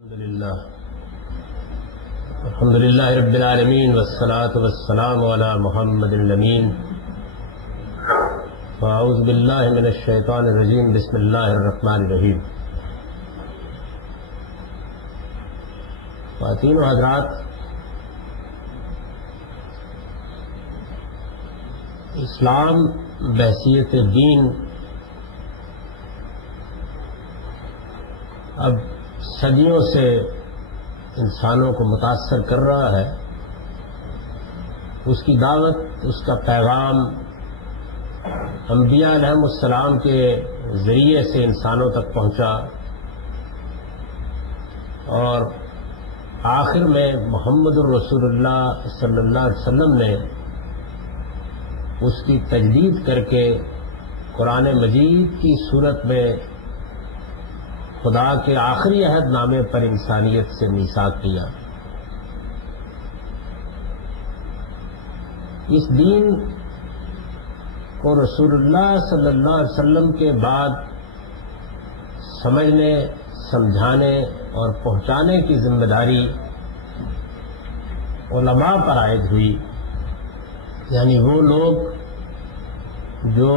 الحمد للہ رب العالمین والصلاة والسلام علی محمد الامین واعوذ باللہ من الشیطان الرجیم بسم اللہ الرحمن الرحیم. خواتین و حضرات، اسلام بحیثیت دین اب صدیوں سے انسانوں کو متاثر کر رہا ہے. اس کی دعوت، اس کا پیغام انبیاء علیہم السلام کے ذریعے سے انسانوں تک پہنچا اور آخر میں محمد الرسول اللہ صلی اللہ علیہ وسلم نے اس کی تجدید کر کے قرآن مجید کی صورت میں خدا کے آخری عہد نامے پر انسانیت سے میثاق کیا. اس دین کو رسول اللہ صلی اللہ علیہ وسلم کے بعد سمجھنے، سمجھانے اور پہنچانے کی ذمہ داری علماء پر عائد ہوئی. یعنی وہ لوگ جو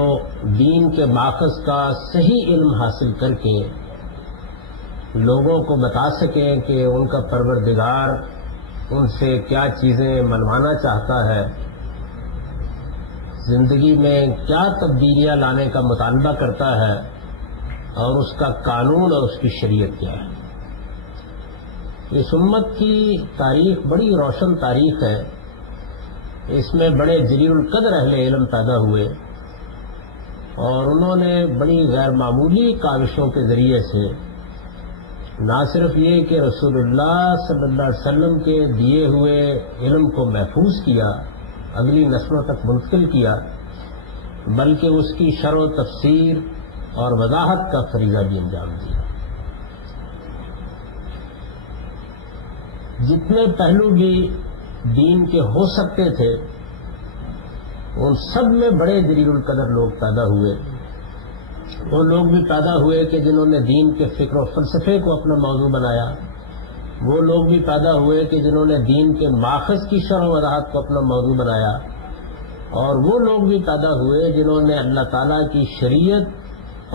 دین کے ماخذ کا صحیح علم حاصل کر کے لوگوں کو بتا سکیں کہ ان کا پروردگار ان سے کیا چیزیں منوانا چاہتا ہے، زندگی میں کیا تبدیلیاں لانے کا مطالبہ کرتا ہے اور اس کا قانون اور اس کی شریعت کیا ہے. اس امت کی تاریخ بڑی روشن تاریخ ہے. اس میں بڑے جلیل القدر اہل علم پیدا ہوئے اور انہوں نے بڑی غیر معمولی کاوشوں کے ذریعے سے نہ صرف یہ کہ رسول اللہ صلی اللہ علیہ وسلم کے دیے ہوئے علم کو محفوظ کیا، اگلی نسلوں تک منتقل کیا، بلکہ اس کی شرح و تفسیر اور وضاحت کا فریضہ بھی انجام دیا. جتنے پہلو بھی دین کے ہو سکتے تھے ان سب میں بڑے جلیل القدر لوگ پیدا ہوئے. وہ لوگ بھی پیدا ہوئے کہ جنہوں نے دین کے فکر و فلسفے کو اپنا موضوع بنایا. وہ لوگ بھی پیدا ہوئے کہ جنہوں نے دین کے ماخذ کی شرح و وضاحت کو اپنا موضوع بنایا. اور وہ لوگ بھی پیدا ہوئے جنہوں نے اللہ تعالیٰ کی شریعت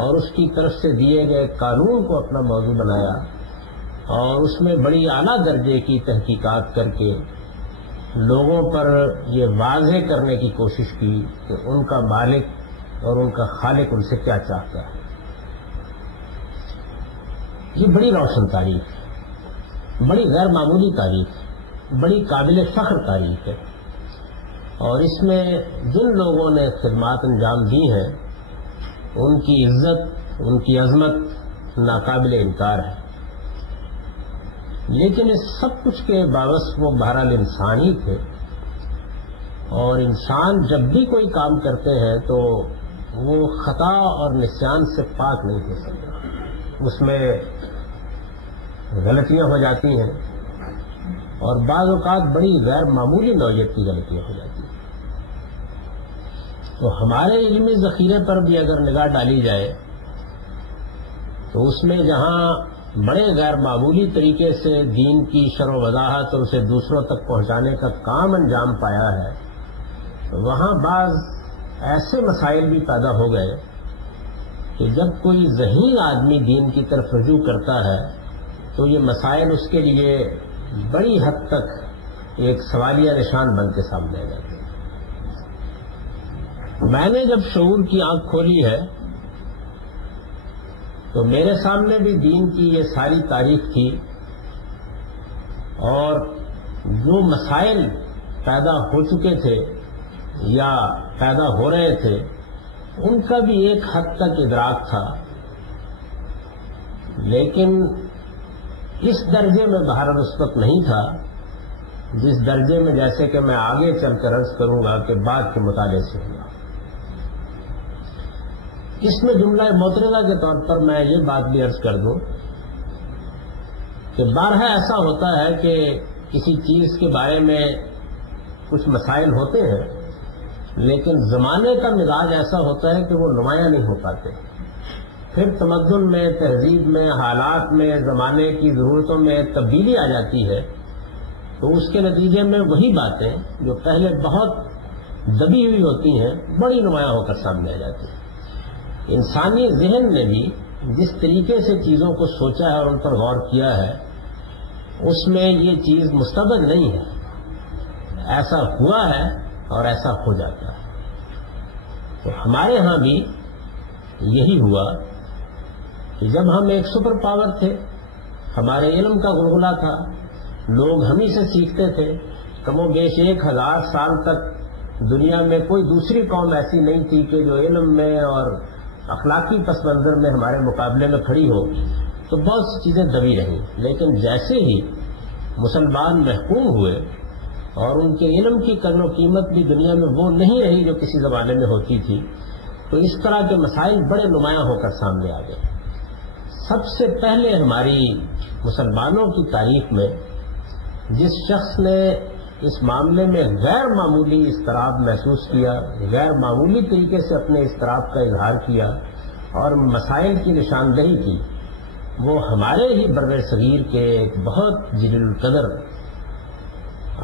اور اس کی طرف سے دیے گئے قانون کو اپنا موضوع بنایا اور اس میں بڑی اعلیٰ درجے کی تحقیقات کر کے لوگوں پر یہ واضح کرنے کی کوشش کی کہ ان کا مالک اور ان کا خالق ان سے کیا چاہتا ہے. یہ بڑی روشن تاریخ ہے، بڑی غیر معمولی تاریخ ہے، بڑی قابل فخر تاریخ ہے. اور اس میں جن لوگوں نے خدمات انجام دی ہیں ان کی عزت، ان کی عظمت ناقابل انکار ہے. لیکن اس سب کچھ کے باوجود وہ بہرحال انسان ہی تھے، اور انسان جب بھی کوئی کام کرتے ہیں تو وہ خطا اور نسیان سے پاک نہیں ہو سکتا. اس میں غلطیاں ہو جاتی ہیں اور بعض اوقات بڑی غیر معمولی نوعیت کی غلطیاں ہو جاتی ہیں. تو ہمارے علمی ذخیرے پر بھی اگر نگاہ ڈالی جائے تو اس میں جہاں بڑے غیر معمولی طریقے سے دین کی شرح و وضاحت اور اسے دوسروں تک پہنچانے کا کام انجام پایا ہے، وہاں بعض ایسے مسائل بھی پیدا ہو گئے کہ جب کوئی ذہین آدمی دین کی طرف رجوع کرتا ہے تو یہ مسائل اس کے لیے بڑی حد تک ایک سوالیہ نشان بن کے سامنے آ جاتے ہیں. میں نے جب شعور کی آنکھ کھولی ہے تو میرے سامنے بھی دین کی یہ ساری تاریخ تھی اور جو مسائل پیدا ہو چکے تھے یا پیدا ہو رہے تھے ان کا بھی ایک حد تک ادراک تھا، لیکن اس درجے میں بہرحال اس وقت نہیں تھا جس درجے میں جیسے کہ میں آگے چل کر عرض کروں گا کہ بعد کے مطالعے سے ہوا. اس میں جملہ معترضہ کے طور پر میں یہ بات بھی عرض کر دوں کہ بارہا ایسا ہوتا ہے کہ کسی چیز کے بارے میں کچھ مسائل ہوتے ہیں لیکن زمانے کا مزاج ایسا ہوتا ہے کہ وہ نمایاں نہیں ہو پاتے. پھر تمدن میں، تہذیب میں، حالات میں، زمانے کی ضرورتوں میں تبدیلی آ جاتی ہے، تو اس کے نتیجے میں وہی باتیں جو پہلے بہت دبی ہوئی ہوتی ہیں بڑی نمایاں ہو کر سامنے آ جاتی ہیں۔ انسانی ذہن نے بھی جس طریقے سے چیزوں کو سوچا ہے اور ان پر غور کیا ہے، اس میں یہ چیز مستبد نہیں ہے، ایسا ہوا ہے اور ایسا ہو جاتا ہے۔ تو ہمارے ہاں بھی یہی ہوا کہ جب ہم ایک سپر پاور تھے، ہمارے علم کا غلغلہ تھا، لوگ ہم ہی سے سیکھتے تھے، کم و بیش 1000 سال تک دنیا میں کوئی دوسری قوم ایسی نہیں تھی کہ جو علم میں اور اخلاقی پس منظر میں ہمارے مقابلے میں کھڑی ہو، تو بہت سی چیزیں دبی رہیں۔ لیکن جیسے ہی مسلمان محکوم ہوئے اور ان کے علم کی قدر و قیمت بھی دنیا میں وہ نہیں رہی جو کسی زمانے میں ہوتی تھی، تو اس طرح کے مسائل بڑے نمایاں ہو کر سامنے آ گئے۔ سب سے پہلے ہماری مسلمانوں کی تاریخ میں جس شخص نے اس معاملے میں غیر معمولی اضطراب محسوس کیا، غیر معمولی طریقے سے اپنے اضطراب کا اظہار کیا اور مسائل کی نشاندہی کی، وہ ہمارے ہی بر صغیر کے ایک بہت جلیل القدر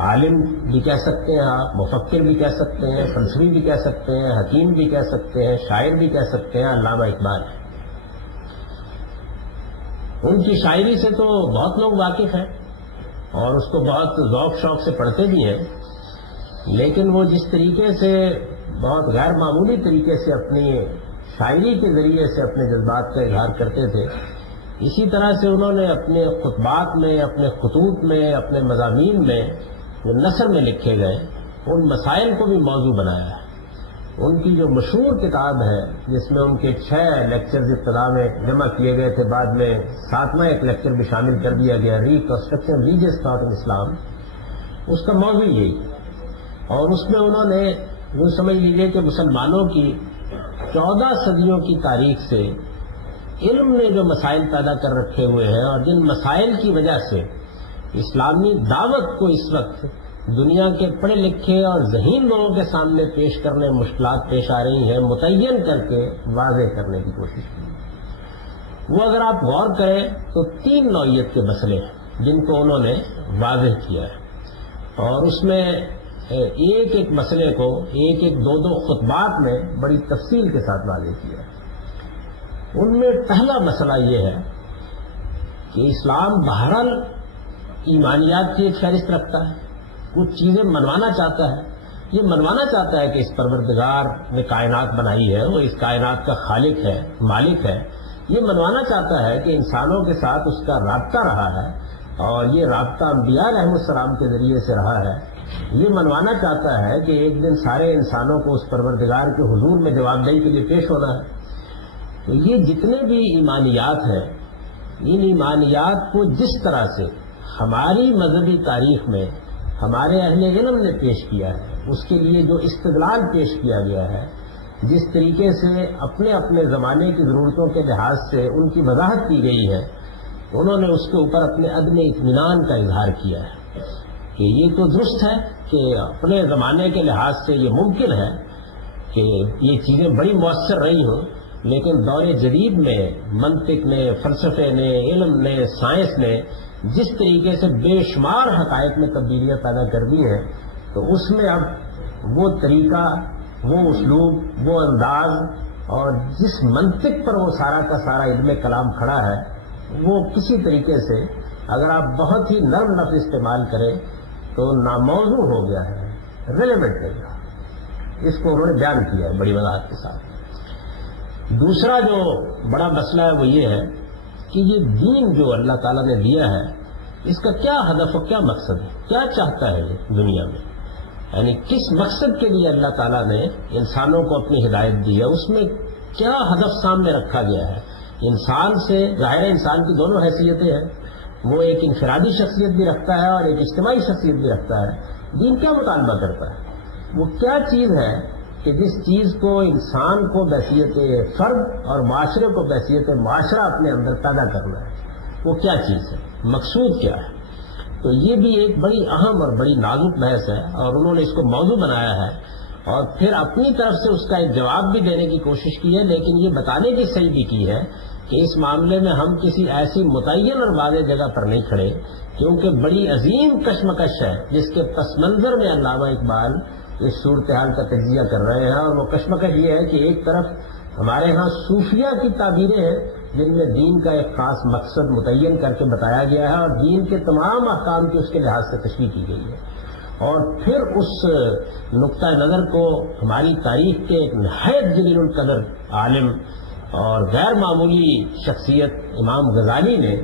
عالم بھی کہہ سکتے ہیں، آپ مفکر بھی کہہ سکتے ہیں، فلسفی بھی کہہ سکتے ہیں، حکیم بھی کہہ سکتے ہیں، شاعر بھی کہہ سکتے ہیں، علامہ اقبال ہیں۔ ان کی شاعری سے تو بہت لوگ واقف ہیں اور اس کو بہت ذوق شوق سے پڑھتے بھی ہیں، لیکن وہ جس طریقے سے بہت غیر معمولی طریقے سے اپنی شاعری کے ذریعے سے اپنے جذبات کا اظہار کرتے تھے، اسی طرح سے انہوں نے اپنے خطبات میں، اپنے خطوط میں، اپنے مضامین میں جو نثر میں لکھے گئے ان مسائل کو بھی موضوع بنایا ہے۔ ان کی جو مشہور کتاب ہے جس میں ان کے 6 لیکچرز ابتدا میں جمع کیے گئے تھے، بعد میں 7واں ایک لیکچر بھی شامل کر دیا گیا، ریکنسٹرکشن ریلیجیس تھاٹ ان اسلام، اس کا موضوع یہی ہے۔ اور اس میں انہوں نے یوں سمجھ لیجیے کہ مسلمانوں کی 14 صدیوں کی تاریخ سے علم نے جو مسائل پیدا کر رکھے ہوئے ہیں اور جن مسائل کی وجہ سے اسلامی دعوت کو اس وقت دنیا کے پڑھے لکھے اور ذہین لوگوں کے سامنے پیش کرنے مشکلات پیش آ رہی ہیں، متعین کر کے واضح کرنے کی کوشش کی۔ وہ اگر آپ غور کریں تو 3 نوعیت کے مسئلے ہیں جن کو انہوں نے واضح کیا ہے، اور اس میں ایک ایک مسئلے کو ایک ایک 2 خطبات میں بڑی تفصیل کے ساتھ واضح کیا ہے۔ ان میں پہلا مسئلہ یہ ہے کہ اسلام بہرحال ایمانیات کی ایک فہرست رکھتا ہے، کچھ چیزیں منوانا چاہتا ہے، یہ منوانا چاہتا ہے کہ اس پروردگار نے کائنات بنائی ہے، وہ اس کائنات کا خالق ہے، مالک ہے، یہ منوانا چاہتا ہے کہ انسانوں کے ساتھ اس کا رابطہ رہا ہے اور یہ رابطہ انبیاء علیہ السلام کے ذریعے سے رہا ہے، یہ منوانا چاہتا ہے کہ ایک دن سارے انسانوں کو اس پروردگار کے حضور میں جواب دہی کے لیے پیش ہونا ہے۔ تو یہ جتنے بھی ایمانیات ہیں، ان ایمانیات کو جس طرح سے ہماری مذہبی تاریخ میں ہمارے اہل علم نے پیش کیا ہے، اس کے لیے جو استدلال پیش کیا گیا ہے، جس طریقے سے اپنے اپنے زمانے کی ضرورتوں کے لحاظ سے ان کی وضاحت کی گئی ہے، انہوں نے اس کے اوپر اپنے عدم اطمینان کا اظہار کیا ہے کہ یہ تو درست ہے کہ اپنے زمانے کے لحاظ سے یہ ممکن ہے کہ یہ چیزیں بڑی مؤثر رہی ہوں، لیکن دور جدید میں منطق نے، فلسفے نے، علم نے، سائنس نے جس طریقے سے بے شمار حقائق میں تبدیلیاں پیدا کر دی ہیں، تو اس میں اب وہ طریقہ، وہ اسلوب، وہ انداز اور جس منطق پر وہ سارا کا سارا علم کلام کھڑا ہے، وہ کسی طریقے سے اگر آپ بہت ہی نرم لفظ استعمال کریں تو ناموضوع ہو گیا ہے، ریلیونٹ نہیں رہا۔ اس کو انہوں نے بیان کیا ہے بڑی وضاحت کے ساتھ۔ دوسرا جو بڑا مسئلہ ہے وہ یہ ہے کہ یہ دین جو اللہ تعالیٰ نے دیا ہے، اس کا کیا ہدف اور کیا مقصد ہے، کیا چاہتا ہے یہ دنیا میں، یعنی کس مقصد کے لیے اللہ تعالیٰ نے انسانوں کو اپنی ہدایت دی ہے، اس میں کیا ہدف سامنے رکھا گیا ہے۔ انسان سے ظاہر انسان کی دونوں حیثیتیں ہیں، وہ ایک انفرادی شخصیت بھی رکھتا ہے اور ایک اجتماعی شخصیت بھی رکھتا ہے۔ دین کیا مطالبہ کرتا ہے، وہ کیا چیز ہے کہ جس چیز کو انسان کو بحیثیت فرد اور معاشرے کو بحیثیت معاشرہ اپنے اندر پیدا کرنا ہے، وہ کیا چیز ہے، مقصود کیا ہے۔ تو یہ بھی ایک بڑی اہم اور بڑی نازک بحث ہے اور انہوں نے اس کو موضوع بنایا ہے اور پھر اپنی طرف سے اس کا ایک جواب بھی دینے کی کوشش کی ہے، لیکن یہ بتانے کی صحیح بھی کی ہے کہ اس معاملے میں ہم کسی ایسی متعین اور واضح جگہ پر نہیں کھڑے، کیونکہ بڑی عظیم کشمکش ہے جس کے پس منظر میں علامہ اقبال اس صورتحال کا تجزیہ کر رہے ہیں۔ اور وہ کشمکش یہ ہے کہ ایک طرف ہمارے ہاں صوفیہ کی تعبیریں ہیں جن میں دین کا ایک خاص مقصد متعین کر کے بتایا گیا ہے اور دین کے تمام احکام کی اس کے لحاظ سے تشریح کی گئی ہے، اور پھر اس نقطہ نظر کو ہماری تاریخ کے ایک نہایت جلیل القدر عالم اور غیر معمولی شخصیت امام غزالی نے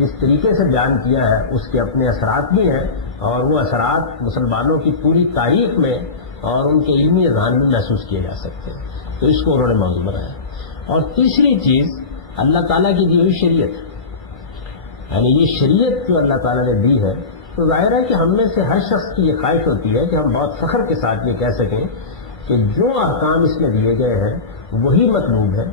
جس طریقے سے بیان کیا ہے اس کے اپنے اثرات بھی ہیں، اور وہ اثرات مسلمانوں کی پوری تاریخ میں اور ان کے علمی اذہان میں محسوس کیے جا سکتے ہیں، تو اس کو انہوں نے موضوع بنایا۔ اور تیسری چیز اللہ تعالیٰ کی دی ہوئی شریعت، یعنی یہ شریعت جو اللہ تعالیٰ نے دی ہے، تو ظاہر ہے کہ ہم میں سے ہر شخص کی یہ خواہش ہوتی ہے کہ ہم بہت فخر کے ساتھ یہ کہہ سکیں کہ جو احکام اس میں دیے گئے ہیں وہی مطلوب ہے،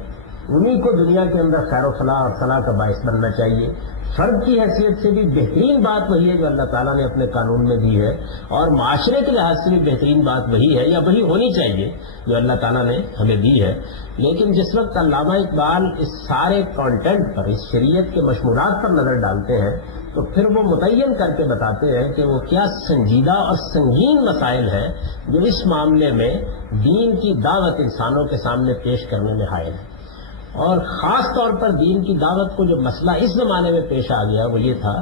انہی کو دنیا کے اندر خیر و فلاح اور فلاح کا باعث بننا چاہیے۔ فرد کی حیثیت سے بھی بہترین بات وہی ہے جو اللہ تعالیٰ نے اپنے قانون میں دی ہے، اور معاشرے کے لحاظ سے بھی بہترین بات وہی ہے یا وہی ہونی چاہیے جو اللہ تعالیٰ نے ہمیں دی ہے۔ لیکن جس وقت علامہ اقبال اس سارے کانٹینٹ پر، اس شریعت کے مشمولات پر نظر ڈالتے ہیں، تو پھر وہ متعین کر کے بتاتے ہیں کہ وہ کیا سنجیدہ اور سنگین مسائل ہیں جو اس معاملے میں دین کی دعوت انسانوں کے سامنے پیش کرنے میں حائل ہے۔ اور خاص طور پر دین کی دعوت کو جو مسئلہ اس زمانے میں پیش آ گیا وہ یہ تھا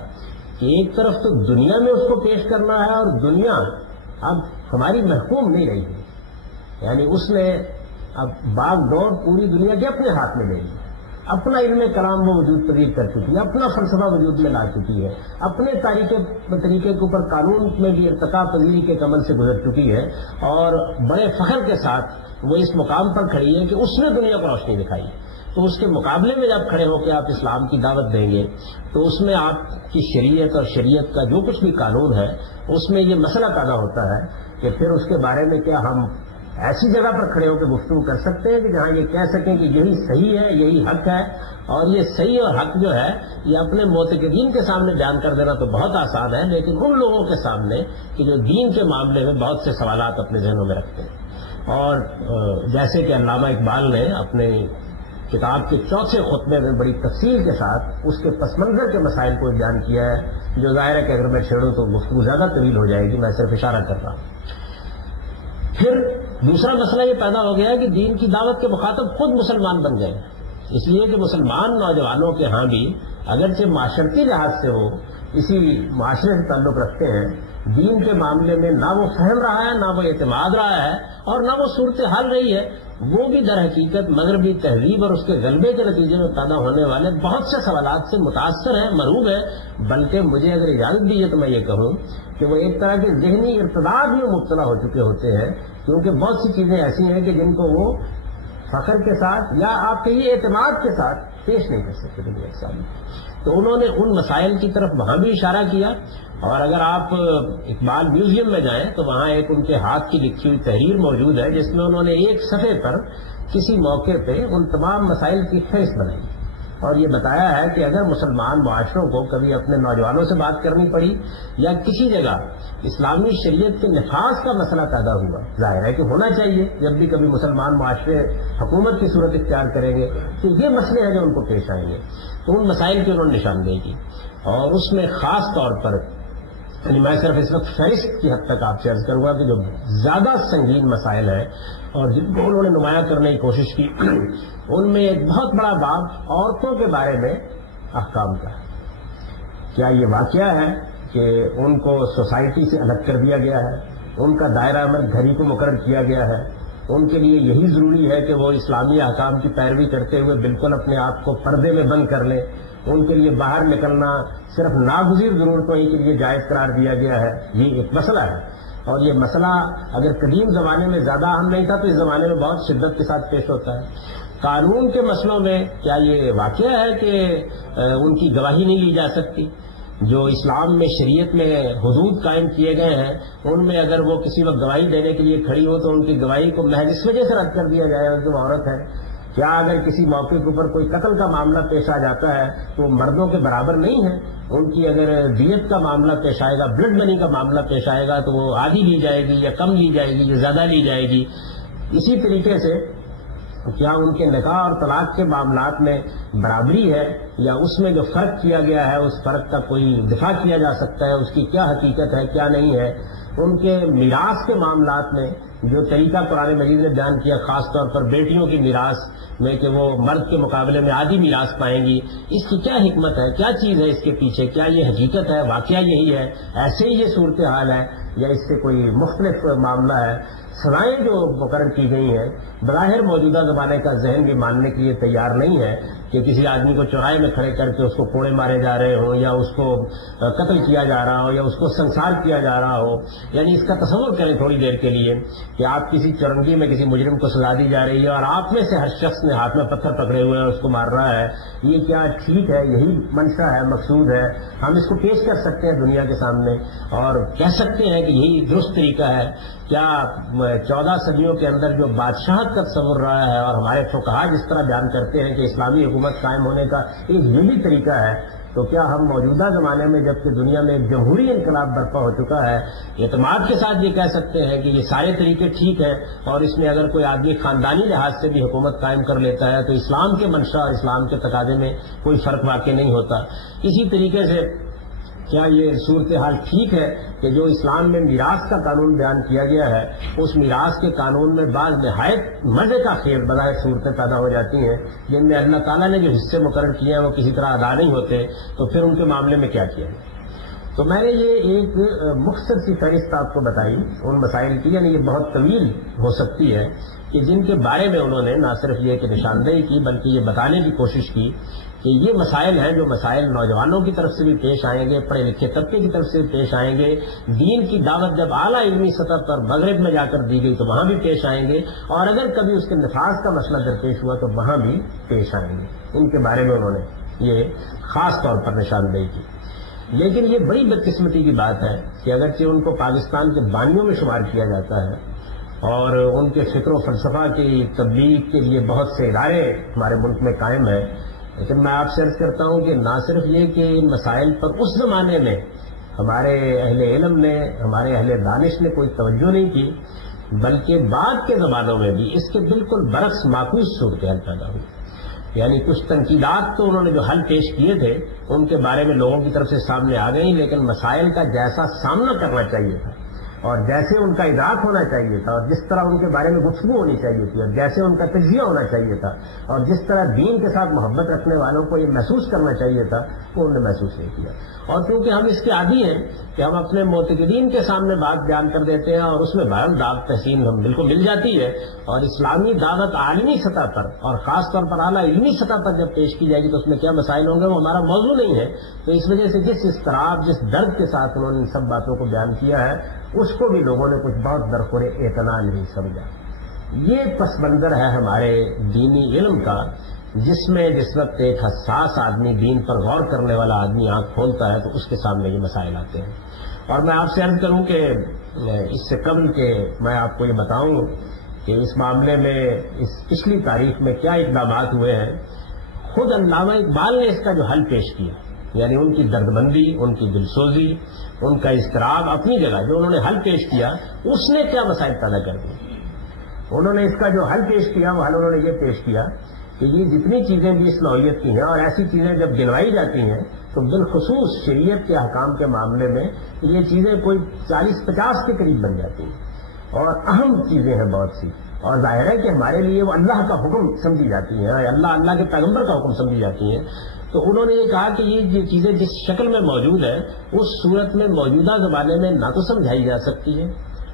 کہ ایک طرف تو دنیا میں اس کو پیش کرنا ہے، اور دنیا اب ہماری محکوم نہیں رہی ہے، یعنی اس نے اب باغ ڈور پوری دنیا کے اپنے ہاتھ میں لے لی، اپنا علم کلام وہ وجود پذیر کر چکی ہے، اپنا فلسفہ وجود میں لا چکی ہے، اپنے طریقے کے اوپر قانون میں بھی ارتقا پذیری کے عمل سے گزر چکی ہے، اور بڑے فخر کے ساتھ وہ اس مقام پر کھڑی ہے کہ اس نے دنیا کو روشنی دکھائی۔ تو اس کے مقابلے میں جب کھڑے ہو کے آپ اسلام کی دعوت دیں گے تو اس میں آپ کی شریعت اور شریعت کا جو کچھ بھی قانون ہے اس میں یہ مسئلہ پیدا ہوتا ہے کہ پھر اس کے بارے میں کیا ہم ایسی جگہ پر کھڑے ہو کے گفتگو کر سکتے ہیں کہ جہاں یہ کہہ سکیں کہ یہی صحیح ہے، یہی حق ہے، اور یہ صحیح اور حق جو ہے یہ اپنے معتقدین کے سامنے بیان کر دینا تو بہت آسان ہے، لیکن ان لوگوں کے سامنے کہ جو دین کے معاملے میں بہت سے سوالات اپنے ذہنوں میں رکھتے ہیں۔ اور جیسے کہ علامہ اقبال نے اپنے کتاب کے چوتھے خطبے میں بڑی تفصیل کے ساتھ اس کے پس منظر کے مسائل کو بیان کیا ہے، جو ظاہر ہے کہ اگر میں چھیڑوں تو گفتگو زیادہ طویل ہو جائے گی، میں صرف اشارہ کر رہا ہوں۔ پھر دوسرا مسئلہ یہ پیدا ہو گیا ہے کہ دین کی دعوت کے مخاطب خود مسلمان بن گئے، اس لیے کہ مسلمان نوجوانوں کے ہاں بھی اگرچہ معاشرتی لحاظ سے وہ اسی معاشرے سے تعلق رکھتے ہیں، دین کے معاملے میں نہ وہ فہم رہا ہے، نہ وہ اعتماد رہا ہے، اور نہ وہ صورتحال رہی ہے، وہ بھی در حقیقت مغربی تہذیب اور اس کے غلبے کے نتیجے میں پیدا ہونے والے بہت سے سوالات سے متاثر ہیں، مرعوب ہیں، بلکہ مجھے اگر اجازت دیجیے تو میں یہ کہوں کہ وہ ایک طرح کے ذہنی ارتداد میں مبتلا ہو چکے ہوتے ہیں، کیونکہ بہت سی چیزیں ایسی ہیں کہ جن کو وہ فخر کے ساتھ یا آپ کہیے اعتماد کے ساتھ پیش نہیں کر سکتے دنیا کے سامنے۔ تو انہوں نے ان مسائل کی طرف وہاں بھی اشارہ کیا، اور اگر آپ اقبال میوزیم میں جائیں تو وہاں ایک ان کے ہاتھ کی لکھی ہوئی تحریر موجود ہے جس میں انہوں نے ایک صفحے پر کسی موقع پہ ان تمام مسائل کی فہرست بنائی، اور یہ بتایا ہے کہ اگر مسلمان معاشروں کو کبھی اپنے نوجوانوں سے بات کرنی پڑی یا کسی جگہ اسلامی شریعت کے نفاذ کا مسئلہ پیدا ہوا، ظاہر ہے کہ ہونا چاہیے جب بھی کبھی مسلمان معاشرے حکومت کی صورت اختیار کریں گے تو یہ مسئلے ہیں جو ان کو پیش آئیں گے، تو ان مسائل کی انہوں نے نشاندہی کی، اور اس میں خاص طور پر یعنی میں صرف اس وقت فہرست کی حد تک آپ سے عرض کروں گا کہ جو زیادہ سنگین مسائل ہیں اور جن کو انہوں نے نمایاں کرنے کی کوشش کی، ان میں ایک بہت بڑا باب عورتوں کے بارے میں احکام کا ہے۔ کیا یہ واقعہ ہے کہ ان کو سوسائٹی سے الگ کر دیا گیا ہے، ان کا دائرہ عمل گھر ہی کو مقرر کیا گیا ہے، ان کے لیے یہی ضروری ہے کہ وہ اسلامی احکام کی پیروی کرتے ہوئے بالکل اپنے آپ کو پردے میں بند کر لیں، ان کے لیے باہر نکلنا صرف ناگزیر ضرورتوں ہی کے لیے جائز قرار دیا گیا ہے، یہ ایک مسئلہ ہے، اور یہ مسئلہ اگر قدیم زمانے میں زیادہ اہم نہیں تھا تو اس زمانے میں بہت شدت کے ساتھ پیش ہوتا ہے۔ قانون کے مسئلوں میں کیا یہ واقعہ ہے کہ ان کی گواہی نہیں لی جا سکتی؟ جو اسلام میں شریعت میں حدود قائم کیے گئے ہیں ان میں اگر وہ کسی وقت گواہی دینے کے لیے کھڑی ہو تو ان کی گواہی کو محض اس وجہ سے رد کر دیا جائے کہ وہ عورت ہے، کیا اگر کسی موقع کے اوپر کوئی قتل کا معاملہ پیش آ جاتا ہے تو وہ مردوں کے برابر نہیں ہے؟ ان کی اگر دیت کا معاملہ پیش آئے گا، بلڈ منی کا معاملہ پیش آئے گا، تو وہ آدھی لی جائے گی یا کم لی جائے گی یا زیادہ لی جائے گی؟ اسی طریقے سے کیا ان کے نکاح اور طلاق کے معاملات میں برابری ہے، یا اس میں جو فرق کیا گیا ہے اس فرق کا کوئی دفاع کیا جا سکتا ہے؟ اس کی کیا حقیقت ہے، کیا نہیں ہے؟ ان کے میراث کے معاملات میں جو طریقہ قرآن مجید نے بیان کیا، خاص طور پر بیٹیوں کی میراث میں کہ وہ مرد کے مقابلے میں آدھی میراث پائیں گی، اس کی کیا حکمت ہے، کیا چیز ہے اس کے پیچھے؟ کیا یہ حقیقت ہے، واقعہ یہی ہے، ایسے ہی یہ صورتحال ہے، یا اس سے کوئی مختلف معاملہ ہے؟ سزائیں جو مقرر کی گئی ہیں بظاہر موجودہ زمانے کا ذہن بھی ماننے کے لیے تیار نہیں ہے کہ کسی آدمی کو چوراہے میں کھڑے کر کے اس کو کوڑے مارے جا رہے ہوں، یا اس کو قتل کیا جا رہا ہو، یا اس کو سنسار کیا جا رہا ہو۔ یعنی اس کا تصور کریں تھوڑی دیر کے لیے کہ آپ کسی چورنگی میں کسی مجرم کو سزا دی جا رہی ہے اور آپ میں سے ہر شخص نے ہاتھ میں پتھر پکڑے ہوئے ہیں اور اس کو مار رہا ہے۔ یہ کیا ٹھیک ہے؟ یہی منشا ہے، مقصود ہے؟ ہم اس کو پیش کر سکتے ہیں دنیا کے سامنے اور کہہ سکتے ہیں کہ یہی درست طریقہ ہے؟ کیا 14 صدیوں کے اندر جو بادشاہت کا تصور رہا ہے، اور ہمارے فقہا جس طرح بیان کرتے ہیں کہ اسلامی حکومت قائم ہونے کا ایک یہی طریقہ ہے، تو کیا ہم موجودہ زمانے میں جبکہ دنیا میں ایک جمہوری انقلاب برپا ہو چکا ہے، اعتماد کے ساتھ یہ کہہ سکتے ہیں کہ یہ سارے طریقے ٹھیک ہیں، اور اس میں اگر کوئی آدمی خاندانی لحاظ سے بھی حکومت قائم کر لیتا ہے تو اسلام کے منشا اور اسلام کے تقاضے میں کوئی فرق واقع نہیں ہوتا؟ اسی طریقے سے کیا یہ صورتحال ٹھیک ہے کہ جو اسلام میں میراث کا قانون بیان کیا گیا ہے، اس میراث کے قانون میں بعض نہایت مزے کا خیل بظاہر صورتیں پیدا ہو جاتی ہیں جن میں اللہ تعالیٰ نے جو حصے مقرر کیے ہیں وہ کسی طرح ادا نہیں ہوتے، تو پھر ان کے معاملے میں کیا کیا ہے؟ تو میں نے یہ ایک مختصر سی فہرست آپ کو بتائی ان مسائل کی، یعنی یہ بہت طویل ہو سکتی ہے، کہ جن کے بارے میں انہوں نے نہ صرف یہ کہ نشاندہی کی بلکہ یہ بتانے کی کوشش کی کہ یہ مسائل ہیں جو مسائل نوجوانوں کی طرف سے بھی پیش آئیں گے، پڑھے لکھے طبقے کی طرف سے بھی پیش آئیں گے، دین کی دعوت جب اعلیٰ علمی سطح پر مغرب میں جا کر دی گئی تو وہاں بھی پیش آئیں گے، اور اگر کبھی اس کے نفاذ کا مسئلہ درپیش ہوا تو وہاں بھی پیش آئیں گے۔ ان کے بارے میں انہوں نے یہ خاص طور پر نشاندہی کی۔ لیکن یہ بڑی بدقسمتی کی بات ہے کہ اگرچہ ان کو پاکستان کے بانیوں میں شمار کیا جاتا ہے اور ان کے فکر و فلسفہ کی تبلیغ کے لیے بہت سے ادارے ہمارے ملک میں قائم ہیں، لیکن میں آپ سے عرض کرتا ہوں کہ نہ صرف یہ کہ ان مسائل پر اس زمانے میں ہمارے اہل علم نے، ہمارے اہل دانش نے کوئی توجہ نہیں کی، بلکہ بعد کے زمانوں میں بھی اس کے بالکل برعکس معکوس صورتحال پیدا ہوئی۔ یعنی کچھ تنقیدات تو انہوں نے جو حل پیش کیے تھے ان کے بارے میں لوگوں کی طرف سے سامنے آ گئی، لیکن مسائل کا جیسا سامنا کرنا چاہیے تھا اور جیسے ان کا ادراک ہونا چاہیے تھا اور جس طرح ان کے بارے میں گفتگو ہونی چاہیے تھی اور جیسے ان کا تجزیہ ہونا چاہیے تھا اور جس طرح دین کے ساتھ محبت رکھنے والوں کو یہ محسوس کرنا چاہیے تھا وہ انہوں نے محسوس نہیں کیا۔ اور کیونکہ ہم اس کے عادی ہیں کہ ہم اپنے معتقدین کے سامنے بات بیان کر دیتے ہیں اور اس میں بہرحال داغ تحسین ہم بالکل مل جاتی ہے، اور اسلامی دعوت عالمی سطح پر اور خاص طور پر اعلیٰ علمی سطح پر جب پیش کی جائے گی تو اس میں کیا مسائل ہوں گے وہ ہمارا موضوع نہیں ہے۔ تو اس وجہ سے جس اضطراب، جس درد کے ساتھ انہوں نے ان سب باتوں کو بیان کیا ہے اس کو بھی لوگوں نے کچھ بہت درخور اعتنا نہیں سمجھا۔ یہ پس منظر ہے ہمارے دینی علم کا، جس میں جس وقت ایک حساس آدمی، دین پر غور کرنے والا آدمی آنکھ کھولتا ہے تو اس کے سامنے یہ مسائل آتے ہیں۔ اور میں آپ سے عرض کروں کہ اس سے قبل کہ میں آپ کو یہ بتاؤں کہ اس معاملے میں اس پچھلی تاریخ میں کیا اقدامات ہوئے ہیں، خود علامہ اقبال نے اس کا جو حل پیش کیا، یعنی ان کی دردمندی، ان کی دلسوزی، ان کا اضطراب اپنی جگہ، جو انہوں نے حل پیش کیا اس نے کیا مسائل پیدا کر دی۔ انہوں نے اس کا جو حل پیش کیا وہ حل انہوں نے یہ پیش کیا کہ یہ جتنی چیزیں بھی اس نوعیت کی ہیں اور ایسی چیزیں جب گنوائی جاتی ہیں تو بالخصوص شریعت کے احکام کے معاملے میں یہ چیزیں کوئی 40-50 کے قریب بن جاتی ہیں اور اہم چیزیں ہیں بہت سی، اور ظاہر ہے کہ ہمارے لیے وہ اللہ کا حکم سمجھی جاتی ہیں، اللہ کے پیغمبر کا حکم سمجھی جاتی ہیں۔ تو انہوں نے یہ کہا کہ یہ چیزیں جس شکل میں موجود ہے اس صورت میں موجودہ زمانے میں نہ تو سمجھائی جا سکتی ہے،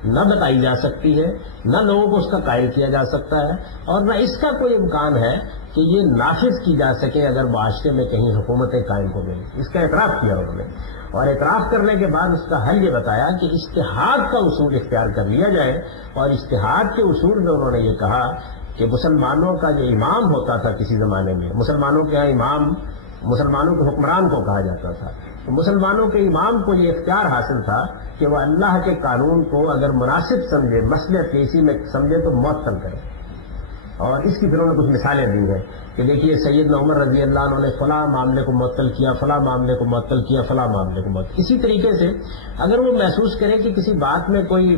نہ بتائی جا سکتی ہے، نہ لوگوں کو اس کا قائل کیا جا سکتا ہے، اور نہ اس کا کوئی امکان ہے کہ یہ نافذ کی جا سکے اگر معاشرے میں کہیں حکومتیں قائم ہو گئی۔ اس کا اعتراف کیا انہوں نے، اور اعتراف کرنے کے بعد اس کا حل یہ بتایا کہ اجتہاد کا اصول اختیار کر لیا جائے، اور اجتہاد کے اصول میں انہوں نے یہ کہا کہ مسلمانوں کا جو امام ہوتا تھا کسی زمانے میں، مسلمانوں کے یہاں امام مسلمانوں کے حکمران کو کہا جاتا تھا، تو مسلمانوں کے امام کو یہ اختیار حاصل تھا کہ وہ اللہ کے قانون کو اگر مناسب سمجھے، مصلحت اسی میں سمجھے تو معطل کرے، اور اس کی پھر انہوں نے کچھ مثالیں دی ہیں کہ دیکھیے سیدنا عمر رضی اللہ عنہ نے فلاں معاملے کو معطل کیا، فلاں معاملے کو معطل کیا، فلاں معاملے کو معطل. اسی طریقے سے اگر وہ محسوس کرے کہ کسی بات میں کوئی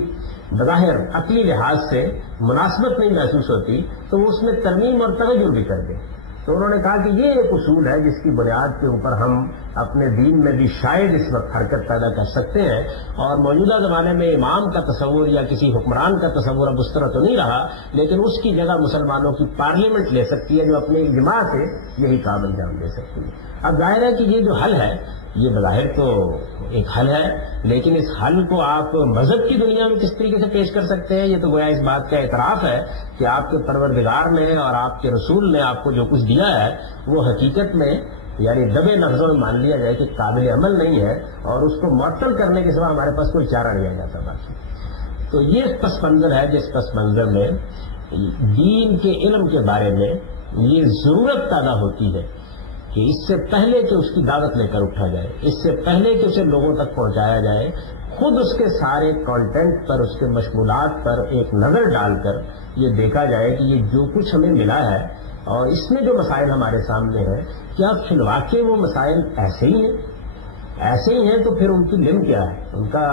بظاہر عقلی لحاظ سے مناسبت نہیں محسوس ہوتی تو وہ اس میں ترمیم اور تغیر بھی کر دے. تو انہوں نے کہا کہ یہ ایک اصول ہے جس کی بنیاد کے اوپر ہم اپنے دین میں بھی شاید اس وقت حرکت پیدا کر سکتے ہیں. اور موجودہ زمانے میں امام کا تصور یا کسی حکمران کا تصور اب اس طرح تو نہیں رہا، لیکن اس کی جگہ مسلمانوں کی پارلیمنٹ لے سکتی ہے جو اپنے اجماع سے یہی کام انجام دے سکتی ہے. اب ظاہر ہے کہ یہ جو حل ہے یہ بظاہر تو ایک حل ہے، لیکن اس حل کو آپ مذہب کی دنیا میں کس طریقے سے پیش کر سکتے ہیں؟ یہ تو گویا اس بات کا اعتراف ہے کہ آپ کے پروردگار نے اور آپ کے رسول نے آپ کو جو کچھ دیا ہے وہ حقیقت میں یعنی دبے لفظوں میں مان لیا جائے کہ قابل عمل نہیں ہے، اور اس کو معطل کرنے کے سوا ہمارے پاس کوئی چارہ نہیں آ جاتا باقی. تو یہ پس منظر ہے جس پس منظر میں دین کے علم کے بارے میں یہ ضرورت پیدا ہوتی ہے کہ اس سے پہلے کہ اس کی دعوت لے کر اٹھا جائے، اس سے پہلے کہ اسے لوگوں تک پہنچایا جائے، خود اس کے سارے کانٹینٹ پر، اس کے مشمولات پر ایک نظر ڈال کر یہ دیکھا جائے کہ یہ جو کچھ ہمیں ملا ہے اور اس میں جو مسائل ہمارے سامنے ہیں کیا فی الواقع وہ مسائل ایسے ہی ہیں؟ ایسے ہی ہیں تو پھر ان کی لم کیا ہے، ان کا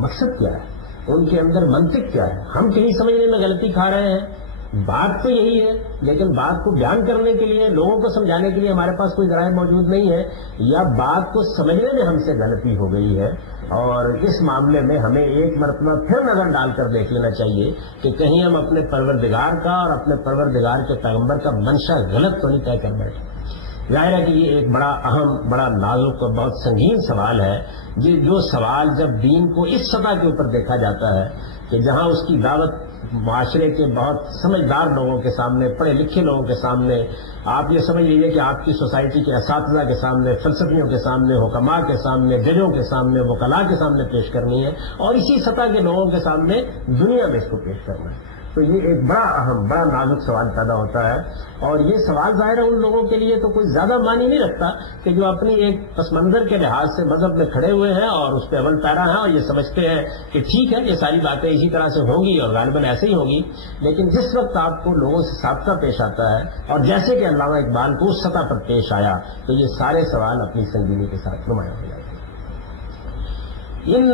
مقصد کیا ہے، ان کے اندر منطق کیا ہے؟ ہم کہیں سمجھنے میں غلطی کھا رہے ہیں، بات تو یہی ہے، لیکن بات کو بیان کرنے کے لیے، لوگوں کو سمجھانے کے لیے ہمارے پاس کوئی ذرائع موجود نہیں ہے، یا بات کو سمجھنے میں ہم سے غلطی ہو گئی ہے. اور اس معاملے میں ہمیں ایک مرتبہ پھر نظر ڈال کر دیکھ لینا چاہیے کہ کہیں ہم اپنے پروردگار کا اور اپنے پروردگار کے پیغمبر کا منشا غلط تو نہیں طے کر بیٹھے. ظاہر ہے کہ یہ ایک بڑا اہم، بڑا نازک اور بہت سنگین سوال ہے. جو سوال جب دین کو اس سطح کے اوپر دیکھا جاتا ہے کہ جہاں اس کی دعوت معاشرے کے بہت سمجھدار لوگوں کے سامنے، پڑھے لکھے لوگوں کے سامنے، آپ یہ سمجھ لیجیے کہ آپ کی سوسائٹی کے اساتذہ کے سامنے، فلسفیوں کے سامنے، حکماء کے سامنے، ججوں کے سامنے، وکلاء کے سامنے پیش کرنی ہے، اور اسی سطح کے لوگوں کے سامنے دنیا میں اس کو پیش کرنا ہے. تو یہ ایک بڑا اہم، بڑا نازک سوال پیدا ہوتا ہے. اور یہ سوال ظاہر ہے ان لوگوں کے لیے تو کوئی زیادہ معنی نہیں رکھتا کہ جو اپنی ایک پس منظر کے لحاظ سے مذہب میں کھڑے ہوئے ہیں اور اس پہ عمل پیرا ہیں اور یہ سمجھتے ہیں کہ ٹھیک ہے یہ ساری باتیں اسی طرح سے ہوں گی اور غالباً ایسے ہی ہوں گی. لیکن جس وقت آپ کو لوگوں سے سابقہ پیش آتا ہے اور جیسے کہ علامہ اقبال کو اس سطح پر پیش آیا تو یہ سارے سوال اپنی سنگینی کے ساتھ نمایاں ہو جاتے ہیں. ان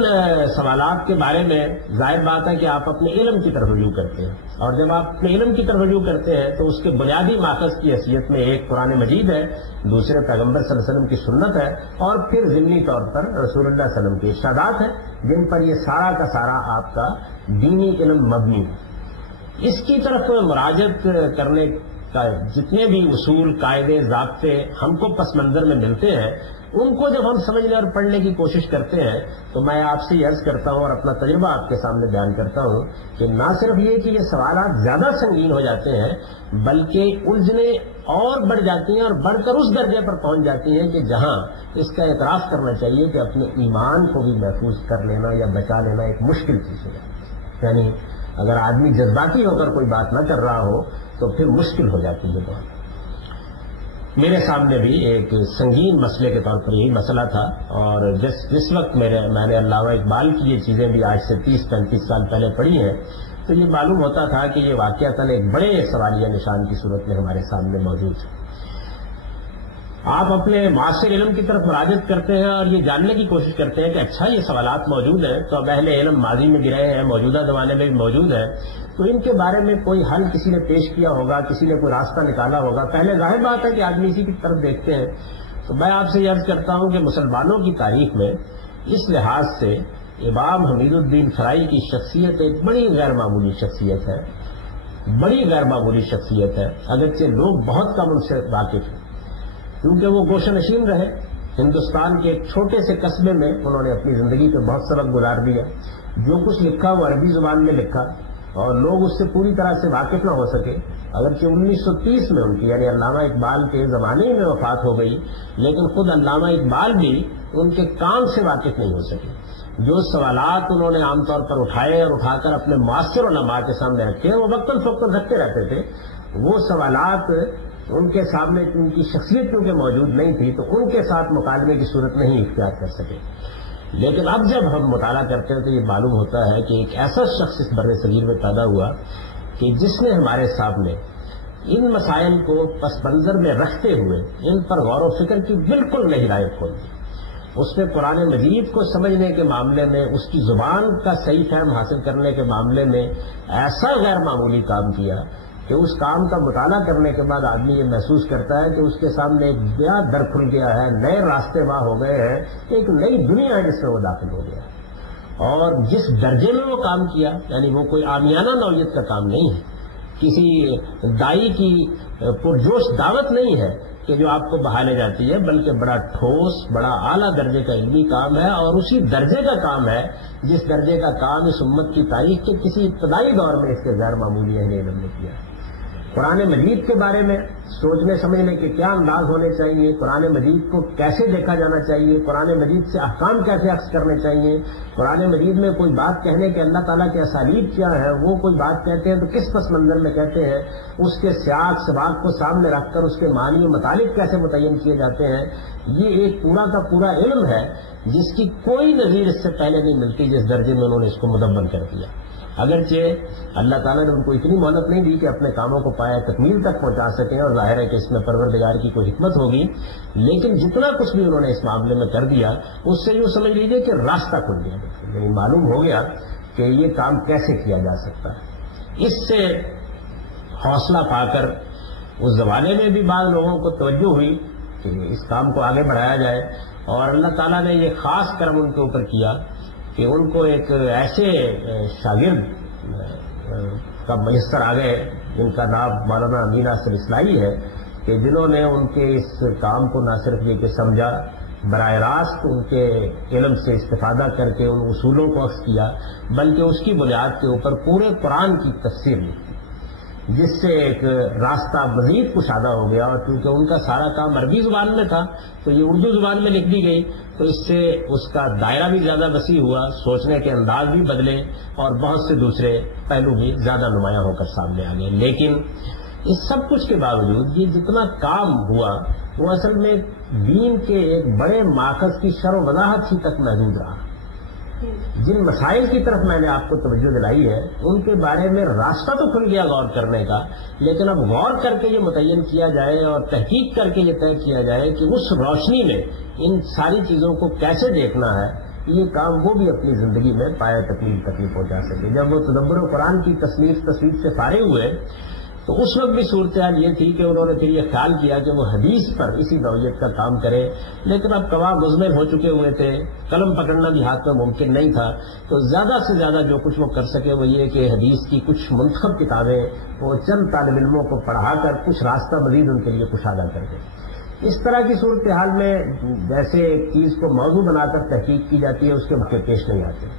سوالات کے بارے میں ظاہر بات ہے کہ آپ اپنے علم کی طرف رجوع کرتے ہیں، اور جب آپ اپنے علم کی طرف رجوع کرتے ہیں تو اس کے بنیادی ماخذ کی حیثیت میں ایک قرآن مجید ہے، دوسرے پیغمبر صلی اللہ علیہ وسلم کی سنت ہے، اور پھر ضمنی طور پر رسول اللہ صلی اللہ علیہ وسلم کے ارشادات ہیں جن پر یہ سارا کا سارا آپ کا دینی علم مبنی ہے. اس کی طرف مراجعت کرنے کا جتنے بھی اصول، قاعدے، ضابطے ہم کو پس منظر میں ملتے ہیں، ان کو جب ہم سمجھنے اور پڑھنے کی کوشش کرتے ہیں تو میں آپ سے یہ عرض کرتا ہوں اور اپنا تجربہ آپ کے سامنے بیان کرتا ہوں کہ نہ صرف یہ کہ یہ سوالات زیادہ سنگین ہو جاتے ہیں بلکہ الجھنیں اور بڑھ جاتی ہیں اور بڑھ کر اس درجے پر پہنچ جاتی ہیں کہ جہاں اس کا اعتراف کرنا چاہیے کہ اپنے ایمان کو بھی محفوظ کر لینا یا بچا لینا ایک مشکل چیز ہے. یعنی اگر آدمی جذباتی ہو کر کوئی بات نہ کر رہا ہو تو پھر مشکل ہو جاتی ہے بہت. میرے سامنے بھی ایک سنگین مسئلے کے طور پر یہی مسئلہ تھا، اور جس وقت میں نے علامہ اقبال کی یہ چیزیں بھی آج سے 30-35 سال پہلے پڑھی ہیں تو یہ معلوم ہوتا تھا کہ یہ واقعتاً ایک بڑے سوالیہ نشان کی صورت میں ہمارے سامنے موجود ہے. آپ اپنے معاصر علم کی طرف مراجعت کرتے ہیں اور یہ جاننے کی کوشش کرتے ہیں کہ اچھا یہ سوالات موجود ہیں تو اب اہل علم ماضی میں بھی رہے ہیں، موجودہ زمانے میں بھی موجود ہیں، تو ان کے بارے میں کوئی حل کسی نے پیش کیا ہوگا، کسی نے کوئی راستہ نکالا ہوگا. پہلے ظاہر بات ہے کہ آدمی اسی کی طرف دیکھتے ہیں. تو میں آپ سے یہ عرض کرتا ہوں کہ مسلمانوں کی تاریخ میں اس لحاظ سے امام حمید الدین فرائی کی شخصیت ایک بڑی غیر معمولی شخصیت ہے، بڑی غیر معمولی شخصیت ہے، اگرچہ لوگ بہت کم ان سے واقف ہیں کیونکہ وہ گوشہ نشین رہے. ہندوستان کے ایک چھوٹے سے قصبے میں انہوں نے اپنی زندگی کے بہت سبق گزار دیا. جو کچھ لکھا وہ عربی زبان میں لکھا اور لوگ اس سے پوری طرح سے واقف نہ ہو سکے. اگرچہ 1930 میں ان کی یعنی علامہ اقبال کے زمانے میں وفات ہو گئی، لیکن خود علامہ اقبال بھی ان کے کام سے واقف نہیں ہو سکے. جو سوالات انہوں نے عام طور پر اٹھائے اور اٹھا کر اپنے معاصر علماء کے سامنے رکھے، وہ وقتاً فوقتاً رکھتے رہتے تھے. وہ سوالات ان کے سامنے ان کی شخصیت کیونکہ موجود نہیں تھی تو ان کے ساتھ مکالمے کی صورت نہیں اختیار کر سکے. لیکن اب جب ہم مطالعہ کرتے ہیں تو یہ معلوم ہوتا ہے کہ ایک ایسا شخص اس بر صغیر میں پیدا ہوا کہ جس نے ہمارے سامنے ان مسائل کو پس منظر میں رکھتے ہوئے ان پر غور و فکر کی بالکل نئی ہدایت کھول دی. اس نے قرآن مجید کو سمجھنے کے معاملے میں، اس کی زبان کا صحیح فہم حاصل کرنے کے معاملے میں ایسا غیر معمولی کام کیا کہ اس کام کا مطالعہ کرنے کے بعد آدمی یہ محسوس کرتا ہے کہ اس کے سامنے ایک نیا در کھل گیا ہے، نئے راستے وہاں ہو گئے ہیں، ایک نئی دنیا ہے جس میں وہ داخل ہو گیا. اور جس درجے میں وہ کام کیا، یعنی وہ کوئی عامیانہ نوعیت کا کام نہیں ہے، کسی دائی کی پرجوش دعوت نہیں ہے کہ جو آپ کو بہالے جاتی ہے، بلکہ بڑا ٹھوس، بڑا اعلیٰ درجے کا علمی کام ہے، اور اسی درجے کا کام ہے جس درجے کا کام اس امت کی تاریخ کے کسی ابتدائی دور میں اس کے غیر معمولی اہل علم نے کیا. قرآن مجید کے بارے میں سوچنے سمجھنے کے کیا انداز ہونے چاہیے، قرآن مجید کو کیسے دیکھا جانا چاہیے، قرآن مجید سے احکام کیسے اخذ کرنے چاہیے، قرآن مجید میں کوئی بات کہنے کے اللہ تعالیٰ کے اسالیب کیا ہے، وہ کوئی بات کہتے ہیں تو کس پس منظر میں کہتے ہیں، اس کے سیاق سباق کو سامنے رکھ کر اس کے معنی و مطالب کیسے متعین کیے جاتے ہیں، یہ ایک پورا کا پورا علم ہے جس کی کوئی نظیر اس سے پہلے نہیں ملتی جس درجے میں انہوں نے اس کو مدبر کر دیا. اگرچہ اللہ تعالیٰ نے ان کو اتنی مہلت نہیں دی کہ اپنے کاموں کو پایا تکمیل تک پہنچا سکیں، اور ظاہر ہے کہ اس میں پروردگار کی کوئی حکمت ہوگی، لیکن جتنا کچھ بھی انہوں نے اس معاملے میں کر دیا اس سے یوں سمجھ لیجیے کہ راستہ کھل گیا، یعنی معلوم ہو گیا کہ یہ کام کیسے کیا جا سکتا ہے. اس سے حوصلہ پا کر اس زمانے میں بھی بعض لوگوں کو توجہ ہوئی کہ اس کام کو آگے بڑھایا جائے، اور اللہ تعالیٰ نے یہ خاص کرم ان کے اوپر کیا کہ ان کو ایک ایسے شاگرد کا میسر آ گئے جن کا نام مولانا امین ناصر اصلاحی ہے، کہ جنہوں نے ان کے اس کام کو نہ صرف یہ کہ سمجھا، براہ راست ان کے علم سے استفادہ کر کے ان اصولوں کو اخذ کیا، بلکہ اس کی بنیاد کے اوپر پورے قرآن کی تفسیر لکھی، جس سے ایک راستہ مزید کشادہ ہو گیا. اور کیونکہ ان کا سارا کام عربی زبان میں تھا تو یہ اردو زبان میں لکھ دی گئی، تو اس سے اس کا دائرہ بھی زیادہ وسیع ہوا، سوچنے کے انداز بھی بدلے، اور بہت سے دوسرے پہلو بھی زیادہ نمایاں ہو کر سامنے آ گئے. لیکن اس سب کچھ کے باوجود یہ جتنا کام ہوا وہ اصل میں دین کے ایک بڑے ماخذ کی شرح و وضاحت ہی تک محدود رہا. جن مسائل کی طرف میں نے آپ کو توجہ دلائی ہے ان کے بارے میں راستہ تو کھل گیا غور کرنے کا، لیکن اب غور کر کے یہ متعین کیا جائے اور تحقیق کر کے یہ طے کیا جائے کہ اس روشنی میں ان ساری چیزوں کو کیسے دیکھنا ہے، یہ کام وہ بھی اپنی زندگی میں پایہ تکمیل تک نہیں پہنچا سکے. جب وہ تدبر قرآن کی تصویر سے فارغ ہوئے تو اس وقت بھی صورتحال یہ تھی کہ انہوں نے پھر یہ خیال کیا کہ وہ حدیث پر اسی نوعیت کا کام کرے، لیکن اب قوا مزمل ہو چکے ہوئے تھے، قلم پکڑنا بھی ہاتھ میں ممکن نہیں تھا، تو زیادہ سے زیادہ جو کچھ وہ کر سکے وہ یہ کہ حدیث کی کچھ منتخب کتابیں وہ چند طالب علموں کو پڑھا کر کچھ راستہ مزید ان کے لیے کشادہ کر دیں. اس طرح کی صورتحال میں جیسے ایک چیز کو موضوع بنا کر تحقیق کی جاتی ہے اس کے موقع پیش نہیں آتے.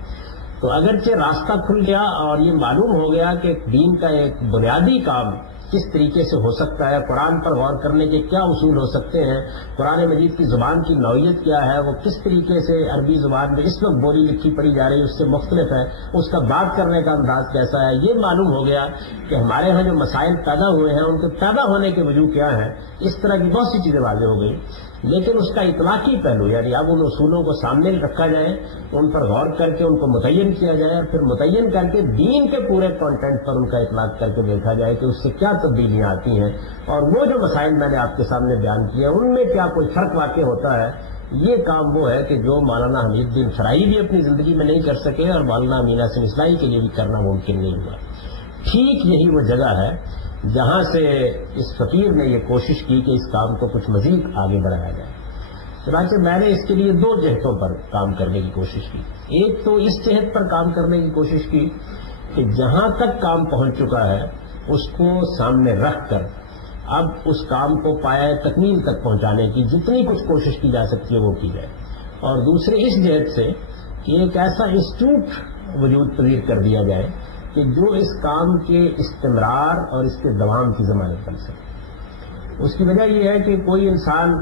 تو اگرچہ راستہ کھل گیا اور یہ معلوم ہو گیا کہ دین کا ایک بنیادی کام کس طریقے سے ہو سکتا ہے، قرآن پر غور کرنے کے کیا اصول ہو سکتے ہیں، قرآن مجید کی زبان کی نوعیت کیا ہے، وہ کس طریقے سے عربی زبان میں اس وقت بولی لکھی پڑھی جا رہی ہے اس سے مختلف ہے، اس کا بات کرنے کا انداز کیسا ہے، یہ معلوم ہو گیا کہ ہمارے ہاں جو مسائل پیدا ہوئے ہیں ان کے پیدا ہونے کے وجوہ کیا ہیں. اس طرح کی بہت سی چیزیں واضح ہو گئی. لیکن اس کا اطلاقی پہلو، یعنی اب ان اصولوں کو سامنے رکھا جائے، ان پر غور کر کے ان کو متعین کیا جائے، اور پھر متعین کر کے دین کے پورے کانٹینٹ پر ان کا اطلاق کر کے دیکھا جائے کہ اس سے کیا تبدیلیاں آتی ہیں، اور وہ جو مسائل میں نے آپ کے سامنے بیان کیے ان میں کیا کوئی فرق واقع ہوتا ہے. یہ کام وہ ہے کہ جو مولانا حمید الدین فرائی بھی اپنی زندگی میں نہیں کر سکے اور مولانا امین ناصر اصلاحی کے لیے بھی کرنا ممکن نہیں ہوا. ٹھیک یہی وہ جگہ ہے جہاں سے اس فقیر نے یہ کوشش کی کہ اس کام کو کچھ مزید آگے بڑھایا جائے. چنانچہ میں نے اس کے لیے دو جہتوں پر کام کرنے کی کوشش کی. ایک تو اس جہت پر کام کرنے کی کوشش کی کہ جہاں تک کام پہنچ چکا ہے اس کو سامنے رکھ کر اب اس کام کو پایہ تکمیل تک پہنچانے کی جتنی کچھ کوشش کی جا سکتی ہے وہ کی جائے. اور دوسرے اس جہت سے کہ ایک ایسا انسٹیٹیوٹ وجود پذیر کر دیا جائے کہ جو اس کام کے استمرار اور اس کے دوام کی ضمانت بن سکے. اس کی وجہ یہ ہے کہ کوئی انسان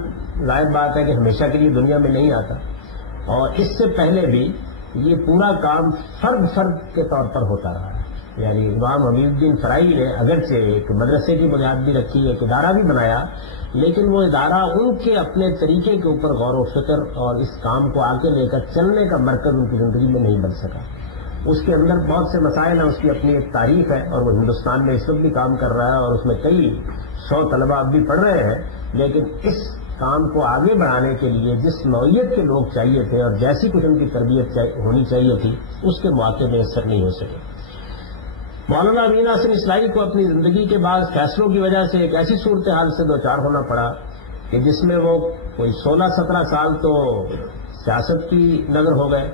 ظاہر بات ہے کہ ہمیشہ کے لیے دنیا میں نہیں آتا، اور اس سے پہلے بھی یہ پورا کام فرد کے طور پر ہوتا رہا ہے. یعنی امام حمید الدین فرائی نے اگرچہ ایک مدرسے کی بنیاد بھی رکھی، ایک ادارہ بھی بنایا، لیکن وہ ادارہ ان کے اپنے طریقے کے اوپر غور و فکر اور اس کام کو آگے لے کر چلنے کا مرکز ان کی زندگی میں نہیں بن سکا. اس کے اندر بہت سے مسائل ہیں، اس کی اپنی ایک تاریخ ہے، اور وہ ہندوستان میں اس وقت بھی کام کر رہا ہے، اور اس میں کئی 100 طلبہ اب بھی پڑھ رہے ہیں، لیکن اس کام کو آگے بڑھانے کے لیے جس نوعیت کے لوگ چاہیے تھے اور جیسی کچھ ان کی تربیت ہونی چاہیے تھی، اس کے مواقع میسر نہیں ہو سکے۔ مولانا امین حسن اسلائی کو اپنی زندگی کے بعد فیصلوں کی وجہ سے ایک ایسی صورتحال سے دوچار ہونا پڑا کہ جس میں وہ کوئی 16-17 سال تو سیاست کی نظر ہو گئے،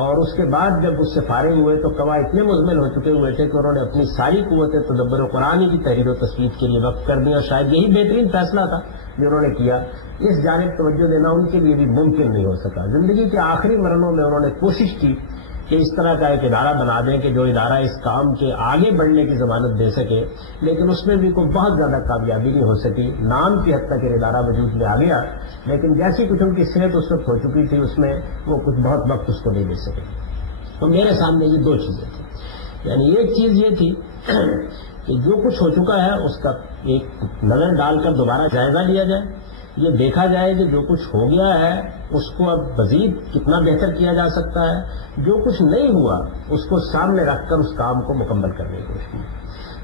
اور اس کے بعد جب اس سے فارغ ہوئے تو قوا اتنے مزمل ہو چکے ہوئے تھے کہ انہوں نے اپنی ساری قوت تدبر قرآن کی تحریر و تصویر کے لیے وقف کر دی، اور شاید یہی بہترین فیصلہ تھا جو انہوں نے کیا۔ اس جانب توجہ دینا ان کے لیے بھی ممکن نہیں ہو سکا۔ زندگی کے آخری مرحلوں میں انہوں نے کوشش کی کہ اس طرح کا ایک ادارہ بنا دیں کہ جو ادارہ اس کام کے آگے بڑھنے کی ضمانت دے سکے، لیکن اس میں بھی کوئی بہت زیادہ کامیابی نہیں ہو سکی۔ نام کی حد تک یہ ادارہ وجود میں آ گیا، لیکن جیسی کچھ ان کی صحت اس وقت ہو چکی تھی، اس میں وہ کچھ بہت وقت اس کو نہیں دے سکے۔ تو میرے سامنے یہ دو چیزیں تھیں، یعنی ایک چیز یہ تھی کہ جو کچھ ہو چکا ہے اس کا ایک نظر ڈال کر دوبارہ جائزہ لیا جائے، یہ دیکھا جائے کہ جو کچھ ہو گیا ہے اس کو اب مزید کتنا بہتر کیا جا سکتا ہے، جو کچھ نہیں ہوا اس کو سامنے رکھ کر اس کام کو مکمل کرنے کی کوشش کی۔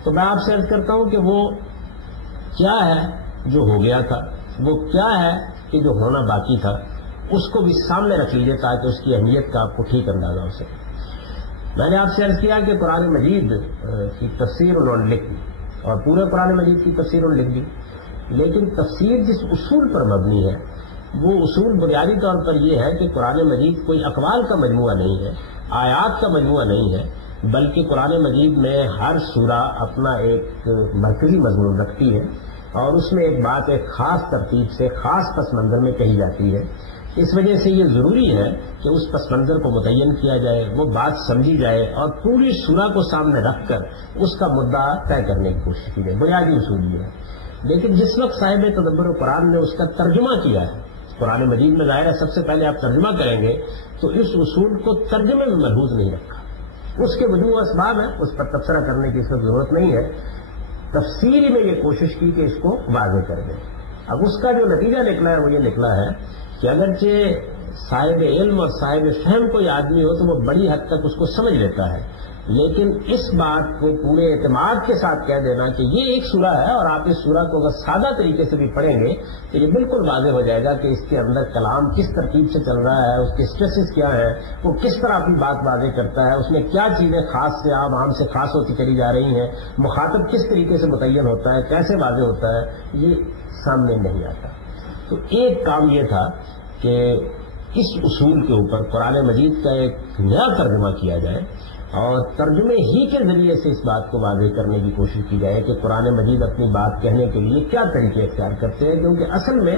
تو میں آپ سے عرض کرتا ہوں کہ وہ کیا ہے جو ہو گیا تھا، وہ کیا ہے کہ جو ہونا باقی تھا، اس کو بھی سامنے رکھ لیجیے تاکہ اس کی اہمیت کا آپ کو ٹھیک اندازہ ہو سکے۔ میں نے آپ سے عرض کیا کہ قرآن مجید کی تفسیر انہوں نے لکھ دی، اور پورے قرآن مجید کی تفسیر انہوں نے لکھ دی، لیکن تفسیر جس اصول پر مبنی ہے وہ اصول بنیادی طور پر یہ ہے کہ قرآن مجید کوئی اقوال کا مجموعہ نہیں ہے، آیات کا مجموعہ نہیں ہے، بلکہ قرآن مجید میں ہر سورہ اپنا ایک مرکزی مضمون رکھتی ہے، اور اس میں ایک بات ایک خاص ترتیب سے خاص پس منظر میں کہی جاتی ہے۔ اس وجہ سے یہ ضروری ہے کہ اس پس منظر کو متعین کیا جائے، وہ بات سمجھی جائے، اور پوری سورہ کو سامنے رکھ کر اس کا مدعا طے کرنے کی کوشش کی جائے۔ بنیادی اصول یہ ہے۔ لیکن جس وقت صاحب تدبر قرآن نے اس کا ترجمہ کیا ہے، قرآن مجید میں ظاہر ہے سب سے پہلے آپ ترجمہ کریں گے تو اس اصول کو ترجمے میں ملحوظ نہیں رکھا۔ اس کے وجوہ اسباب ہیں، اس پر تبصرہ کرنے کی اس وقت ضرورت نہیں ہے۔ تفسیری میں یہ کوشش کی کہ اس کو واضح کر دیں۔ اب اس کا جو نتیجہ نکلا ہے وہ یہ نکلا ہے کہ اگرچہ صاحب علم اور صاحب فہم کوئی آدمی ہو تو وہ بڑی حد تک اس کو سمجھ لیتا ہے، لیکن اس بات کو پورے اعتماد کے ساتھ کہہ دینا کہ یہ ایک سورہ ہے اور آپ اس سورہ کو اگر سادہ طریقے سے بھی پڑھیں گے تو یہ بالکل واضح ہو جائے گا کہ اس کے اندر کلام کس ترتیب سے چل رہا ہے، اس کے اسٹریسز کیا ہیں، وہ کس طرح اپنی بات واضح کرتا ہے، اس میں کیا چیزیں خاص سے عام سے خاص ہوتی چلی جا رہی ہیں، مخاطب کس طریقے سے متعین ہوتا ہے، کیسے واضح ہوتا ہے، یہ سامنے نہیں آتا۔ تو ایک کام یہ تھا کہ اس اصول کے اوپر قرآن مجید کا ایک نیا ترجمہ کیا جائے، اور ترجمے ہی کے ذریعے سے اس بات کو واضح کرنے کی کوشش کی جائے کہ قرآن مجید اپنی بات کہنے کے لیے کیا طریقے اختیار کرتے ہیں، کیونکہ اصل میں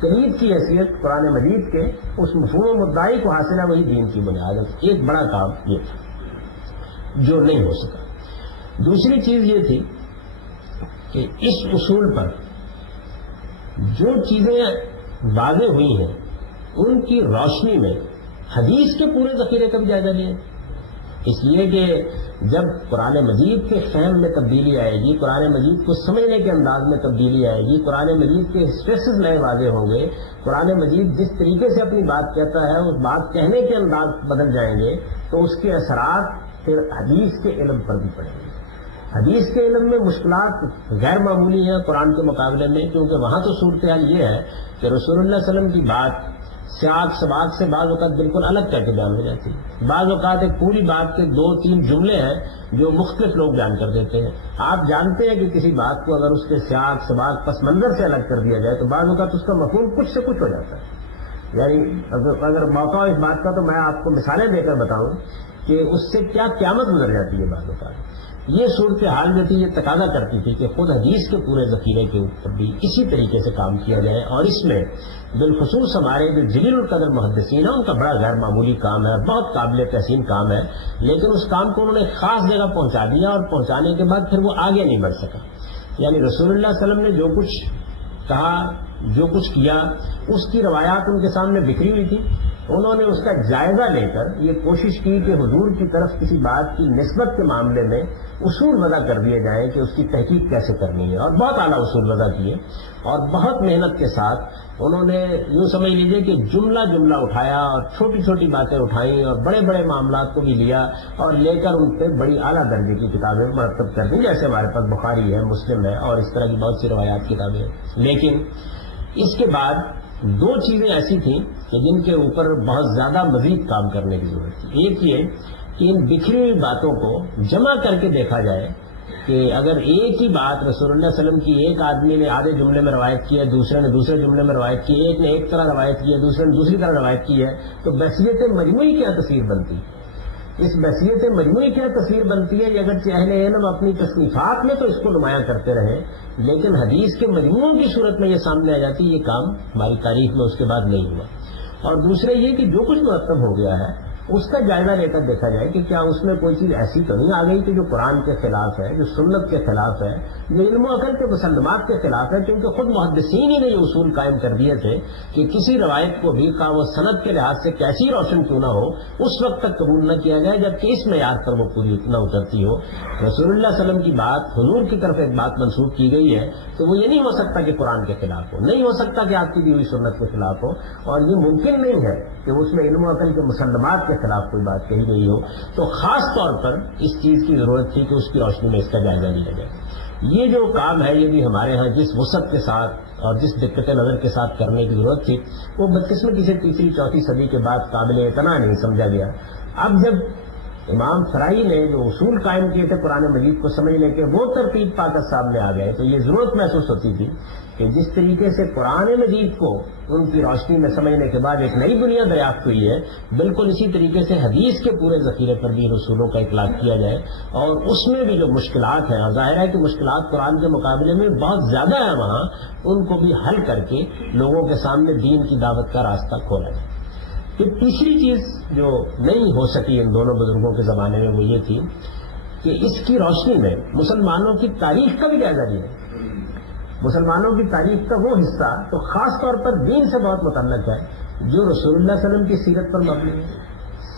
قریب کی حیثیت قرآن مجید کے اس مفہوم و مدعی کو حاصل ہے، وہی دین کی بنیاد ہے۔ ایک بڑا کام یہ تھا جو نہیں ہو سکا۔ دوسری چیز یہ تھی کہ اس اصول پر جو چیزیں واضح ہوئی ہیں ان کی روشنی میں حدیث کے پورے ذخیرے کا بھی جائزہ لیا، اس لیے کہ جب قرآن مجید کے فہم میں تبدیلی آئے گی، قرآن مجید کو سمجھنے کے انداز میں تبدیلی آئے گی، قرآن مجید کے اسٹریسز نئے واضح ہوں گے، قرآن مجید جس طریقے سے اپنی بات کہتا ہے اس بات کہنے کے انداز بدل جائیں گے، تو اس کے اثرات پھر حدیث کے علم پر بھی پڑیں گے۔ حدیث کے علم میں مشکلات غیر معمولی ہیں قرآن کے مقابلے میں، کیونکہ وہاں تو صورتحال یہ ہے کہ رسول اللہ صلی اللہ علیہ وسلم کی بات سیاق سباق سے بعض اوقات بالکل الگ کر کے بیان ہو جاتی ہے، بعض اوقات ایک پوری بات کے 2-3 جملے ہیں جو مختلف لوگ بیان کر دیتے ہیں۔ آپ جانتے ہیں کہ کسی بات کو اگر اس کے سیاق سباق پس منظر سے الگ کر دیا جائے تو بعض اوقات اس کا مفہوم کچھ سے کچھ ہو جاتا ہے۔ یعنی اگر موقع ہو اس بات کا تو میں آپ کو مثالیں دے کر بتاؤں کہ اس سے کیا قیامت گزر جاتی ہے بعض اوقات۔ یہ صورتحال جو تھی یہ تقاضا کرتی تھی کہ خود حدیث کے پورے ذخیرے کے اوپر بھی اسی طریقے سے کام کیا جائے، اور اس میں بالخصوص ہمارے جو جلیل القدر محدثین ہیں ان کا بڑا غیر معمولی کام ہے، بہت قابل تحسین کام ہے، لیکن اس کام کو انہوں نے خاص جگہ پہنچا دیا، اور پہنچانے کے بعد پھر وہ آگے نہیں بڑھ سکا۔ یعنی رسول اللہ صلی اللہ علیہ وسلم نے جو کچھ کہا، جو کچھ کیا، اس کی روایات ان کے سامنے بکھری ہوئی تھی، انہوں نے اس کا جائزہ لے کر یہ کوشش کی کہ حضور کی طرف کسی بات کی نسبت کے معاملے میں اصول وضع کر دیے جائیں کہ اس کی تحقیق کیسے کرنی ہے، اور بہت اعلیٰ اصول وضع کیے اور بہت محنت کے ساتھ انہوں نے یوں سمجھ لیجئے کہ جملہ جملہ اٹھایا اور چھوٹی چھوٹی باتیں اٹھائیں اور بڑے بڑے معاملات کو بھی لیا اور لے کر ان پہ بڑی اعلیٰ درجے کی کتابیں مرتب کر دیں، جیسے ہمارے پاس بخاری ہے، مسلم ہے اور اس طرح کی بہت سی روایات کتابیں ہیں۔ لیکن اس کے بعد دو چیزیں ایسی تھیں کہ جن کے اوپر بہت زیادہ مزید کام کرنے کی ضرورت تھی۔ ایک یہ کہ ان بکھری ہوئی باتوں کو جمع کر کے دیکھا جائے کہ اگر ایک ہی بات رسول اللہ صلی اللہ علیہ وسلم کی ایک آدمی نے آدھے جملے میں روایت کی ہے، دوسرے نے دوسرے جملے میں روایت کی ہے، ایک نے ایک طرح روایت کی ہے، دوسرے نے دوسری طرح روایت کی ہے، تو بحثیت مجموعی کیا تصویر بنتی ہے؟ اس بحثیت مجموعی کیا تصویر بنتی ہے؟ یہ اگرچہ اہل علم اپنی تصنیفات میں تو اس کو نمایاں کرتے رہے، لیکن حدیث کے مجموعوں کی صورت میں یہ سامنے آ جاتی ہے، یہ کام ہماری تاریخ میں اس کے بعد نہیں ہوا۔ اور دوسرے یہ کہ جو کچھ مرتب ہو گیا ہے اس کا جائزہ لے کر دیکھا جائے کہ کیا اس میں کوئی چیز ایسی تو نہیں آ گئی کہ جو قرآن کے خلاف ہے، جو سنت کے خلاف ہے، جو علم و عقل کے مسلمات کے خلاف ہے، کیونکہ خود محدثین ہی نے یہ اصول قائم کر دیے تھے کہ کسی روایت کو بھی خواہ وہ سند کے لحاظ سے کیسی روشن کیوں نہ ہو اس وقت تک قبول نہ کیا جائے جبکہ اس معیار پر وہ پوری نہ اترتی ہو۔ رسول اللہ صلی اللہ علیہ وسلم کی بات، حضور کی طرف ایک بات منسوخ کی گئی ہے تو وہ یہ نہیں ہو سکتا کہ قرآن کے خلاف ہو، نہیں ہو سکتا کہ آپ کی دی ہوئی سنت کے خلاف ہو، اور یہ ممکن نہیں ہے کہ اس میں علم و عقل کے مسلمات کے خلاف کوئی بات کہی گئی ہو۔ تو خاص طور پر اس چیز کی ضرورت تھی کہ اس کی روشنی میں اس کا جائزہ لیا جائے۔ یہ جو کام ہے یہ بھی ہمارے ہاں جس وسعت کے ساتھ اور جس دقت نظر کے ساتھ کرنے کی ضرورت تھی وہ بدقسمتی سے تیسری چوتھی صدی کے بعد قابل اعتنا نہیں سمجھا گیا۔ اب جب امام فرائی نے جو اصول قائم کیے تھے قرآن مجید کو سمجھنے کے وہ ترتیب پا کر سامنے آ گئے تو یہ ضرورت محسوس ہوتی تھی کہ جس طریقے سے قرآن مجید کو ان کی روشنی میں سمجھنے کے بعد ایک نئی دنیا دریافت ہوئی ہے، بالکل اسی طریقے سے حدیث کے پورے ذخیرے پر بھی رسولوں کا اطلاق کیا جائے اور اس میں بھی جو مشکلات ہیں، ظاہر ہے کہ مشکلات قرآن کے مقابلے میں بہت زیادہ ہیں وہاں، ان کو بھی حل کر کے لوگوں کے سامنے دین کی دعوت کا راستہ کھولا جائے۔ پھر تیسری چیز جو نہیں ہو سکی ان دونوں بزرگوں کے زمانے میں وہ یہ تھی کہ اس کی روشنی میں مسلمانوں کی تاریخ کا بھی جائزہ لیا۔ مسلمانوں کی تاریخ کا وہ حصہ تو خاص طور پر دین سے بہت متعلق ہے جو رسول اللہ صلی اللہ علیہ وسلم کی سیرت پر مبنی ہے،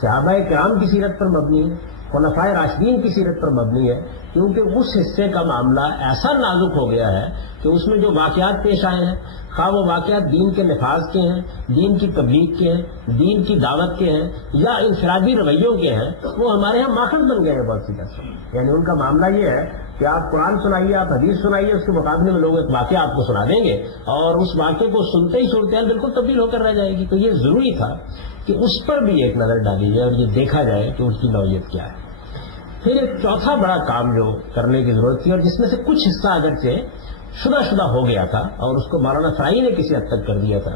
صحابہ کرام کی سیرت پر مبنی ہے، خلفائے راشدین کی سیرت پر مبنی ہے، کیونکہ اس حصے کا معاملہ ایسا نازک ہو گیا ہے کہ اس میں جو واقعات پیش آئے ہیں، خواہ وہ واقعات دین کے نفاذ کے ہیں، دین کی تبلیغ کے ہیں، دین کی دعوت کے ہیں یا انفرادی رویوں کے ہیں، وہ ہمارے ہاں ماخذ بن گئے ہیں بہت سی طرح سے۔ یعنی ان کا معاملہ یہ ہے کہ آپ قرآن سنائیے، آپ حدیث سنائیے، اس کے مقابلے میں لوگ ایک واقعہ آپ کو سنا دیں گے اور اس واقعے کو سنتے ہی صورتحال بالکل تبدیل ہو کر رہ جائے گی۔ تو یہ ضروری تھا کہ اس پر بھی ایک نظر ڈالی جائے اور یہ دیکھا جائے کہ اس کی نوعیت کیا ہے۔ پھر ایک چوتھا بڑا کام جو کرنے کی ضرورت تھی اور جس میں سے کچھ حصہ اگرچہ شدہ ہو گیا تھا اور اس کو مولانا فرائی نے کسی حد تک کر دیا تھا،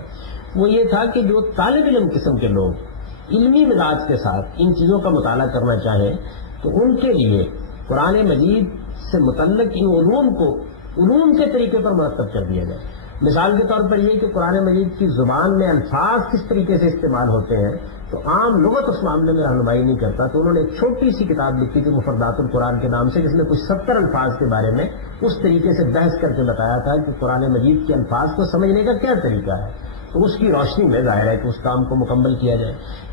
وہ یہ تھا کہ جو طالب علم قسم کے لوگ علمی مزاج کے ساتھ ان چیزوں کا مطالعہ کرنا چاہیں تو ان کے لیے قرآن مجید سے متعلق ان علوم کو علوم کے طریقے پر مرتب کر دیا جائے۔ مثال کے طور پر یہ کہ قرآن مجید کی زبان میں الفاظ کس طریقے سے استعمال ہوتے ہیں تو عام لغت اس معاملے میں رہنمائی نہیں کرتا، تو انہوں نے ایک چھوٹی سی کتاب لکھی تھی مفردات القرآن کے نام سے، جس میں کچھ 70 الفاظ کے بارے میں اس طریقے سے بحث کر کے بتایا تھا کہ قرآن مجید کے الفاظ کو سمجھنے کا کیا طریقہ ہے، تو اس کی روشنی میں ظاہر ہے کہ اس کام کو مکمل کیا جائے۔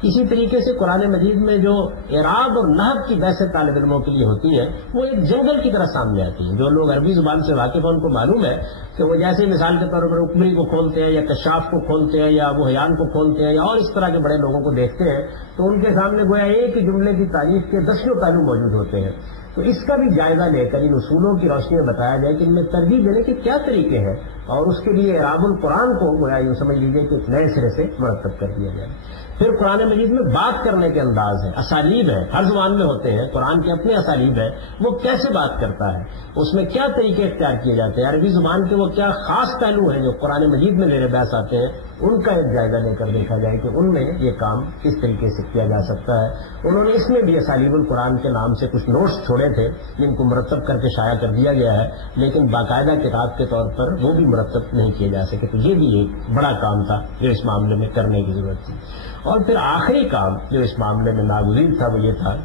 اسی طریقے سے قرآن مجید میں جو اعراب اور نحو کی بحثیں طالب علموں کے لیے ہوتی ہیں وہ ایک جنگل کی طرح سامنے آتی ہیں۔ جو لوگ عربی زبان سے واقف ہیں ان کو معلوم ہے کہ وہ جیسے مثال کے طور پر اکبری کو کھولتے ہیں یا کشاف کو کھولتے ہیں یا وہ حیان کو کھولتے ہیں یا اور اس طرح کے بڑے لوگوں کو دیکھتے ہیں تو ان کے سامنے گویا ایک ہی جملے کی تعریف کے دسیوں پہلو موجود ہوتے ہیں۔ تو اس کا بھی جائزہ لے کر ان اصولوں کی روشنی میں بتایا جائے کہ ان میں ترجیح دینے کے کیا طریقے ہیں اور اس کے لیے اعراب القرآن کو گویا یوں سمجھ لیجیے کہ نئے سرے سے مرتب کر دیا جائے۔ پھر قرآن مجید میں بات کرنے کے انداز ہیں، اسالیب ہیں، ہر زبان میں ہوتے ہیں، قرآن کے اپنے اسالیب ہیں، وہ کیسے بات کرتا ہے، اس میں کیا طریقے اختیار کیے جاتے ہیں، عربی زبان کے وہ کیا خاص پہلو ہیں جو قرآن مجید میں زیر بحث آتے ہیں، ان کا ایک جائزہ لے کر دیکھا جائے کہ ان میں یہ کام کس طریقے سے کیا جا سکتا ہے۔ انہوں نے اس میں بھی اسالیب القرآن کے نام سے کچھ نوٹس چھوڑے تھے جن کو مرتب کر کے شائع کر دیا گیا ہے، لیکن باقاعدہ کتاب کے طور پر وہ بھی مرتب نہیں کیے جا سکے، تو یہ بھی ایک بڑا کام تھا جو اس معاملے میں کرنے کی ضرورت تھی۔ اور پھر آخری کام جو اس معاملے میں ناگزیر تھا وہ یہ تھا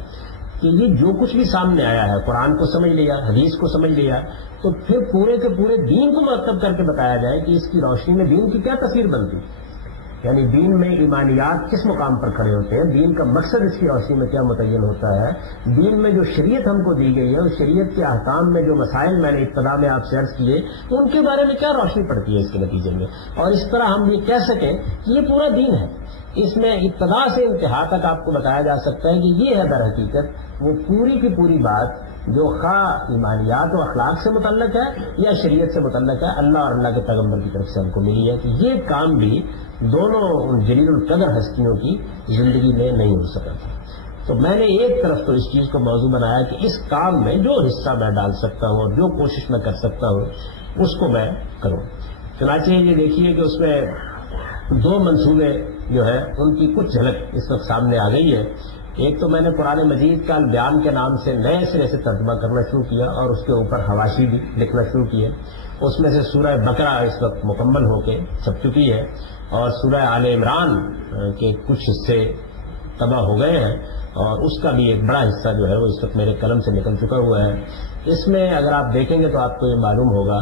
کہ یہ جو کچھ بھی سامنے آیا ہے، قرآن کو سمجھ لیا، حدیث کو سمجھ لیا، تو پھر پورے کے پورے دین کو مرتب کر کے بتایا جائے کہ اس کی روشنی میں دین کی کیا تصویر بنتی۔ یعنی دین میں ایمانیات کس مقام پر کھڑے ہوتے ہیں، دین کا مقصد اس کی روشنی میں کیا متعین ہوتا ہے، دین میں جو شریعت ہم کو دی گئی ہے اس شریعت کے احکام میں جو مسائل میں نے ابتدا میں آپ سے عرض کیے تو ان کے بارے میں کیا روشنی پڑتی ہے اس کے نتیجے میں، اور اس طرح ہم یہ کہہ سکیں کہ یہ پورا دین ہے، اس میں ابتدا سے انتہا تک آپ کو بتایا جا سکتا ہے کہ یہ ہے در حقیقت وہ پوری کی پوری بات جو خواہ ایمانیات و اخلاق سے متعلق ہے یا شریعت سے متعلق ہے، اللہ اور اللہ کے پیغمبر کی طرف سے ہم کو ملی ہے کہ یہ کام بھی دونوں ان جلیل القدر ہستیوں کی زندگی میں نہیں ہو سکا تھا۔ تو میں نے ایک طرف تو اس چیز کو موضوع بنایا کہ اس کام میں جو حصہ میں ڈال سکتا ہوں اور جو کوشش میں کر سکتا ہوں اس کو میں کروں۔ چنانچہ یہ دیکھیے کہ اس میں دو منصوبے جو ہے ان کی کچھ جھلک اس وقت سامنے آ گئی ہے۔ ایک تو میں نے قرآن مجید کا البیان کے نام سے نئے سرے سے ترجمہ کرنا شروع کیا اور اس کے اوپر حواشی بھی لکھنا شروع کیے۔ اس میں سے سورہ بقرہ اس وقت مکمل ہو کے چھپ چکی ہے اور سورہ آل عمران کے کچھ حصے تباہ ہو گئے ہیں اور اس کا بھی ایک بڑا حصہ جو ہے وہ اس وقت میرے قلم سے نکل چکا ہوا ہے۔ اس میں اگر آپ دیکھیں گے تو آپ کو یہ معلوم ہوگا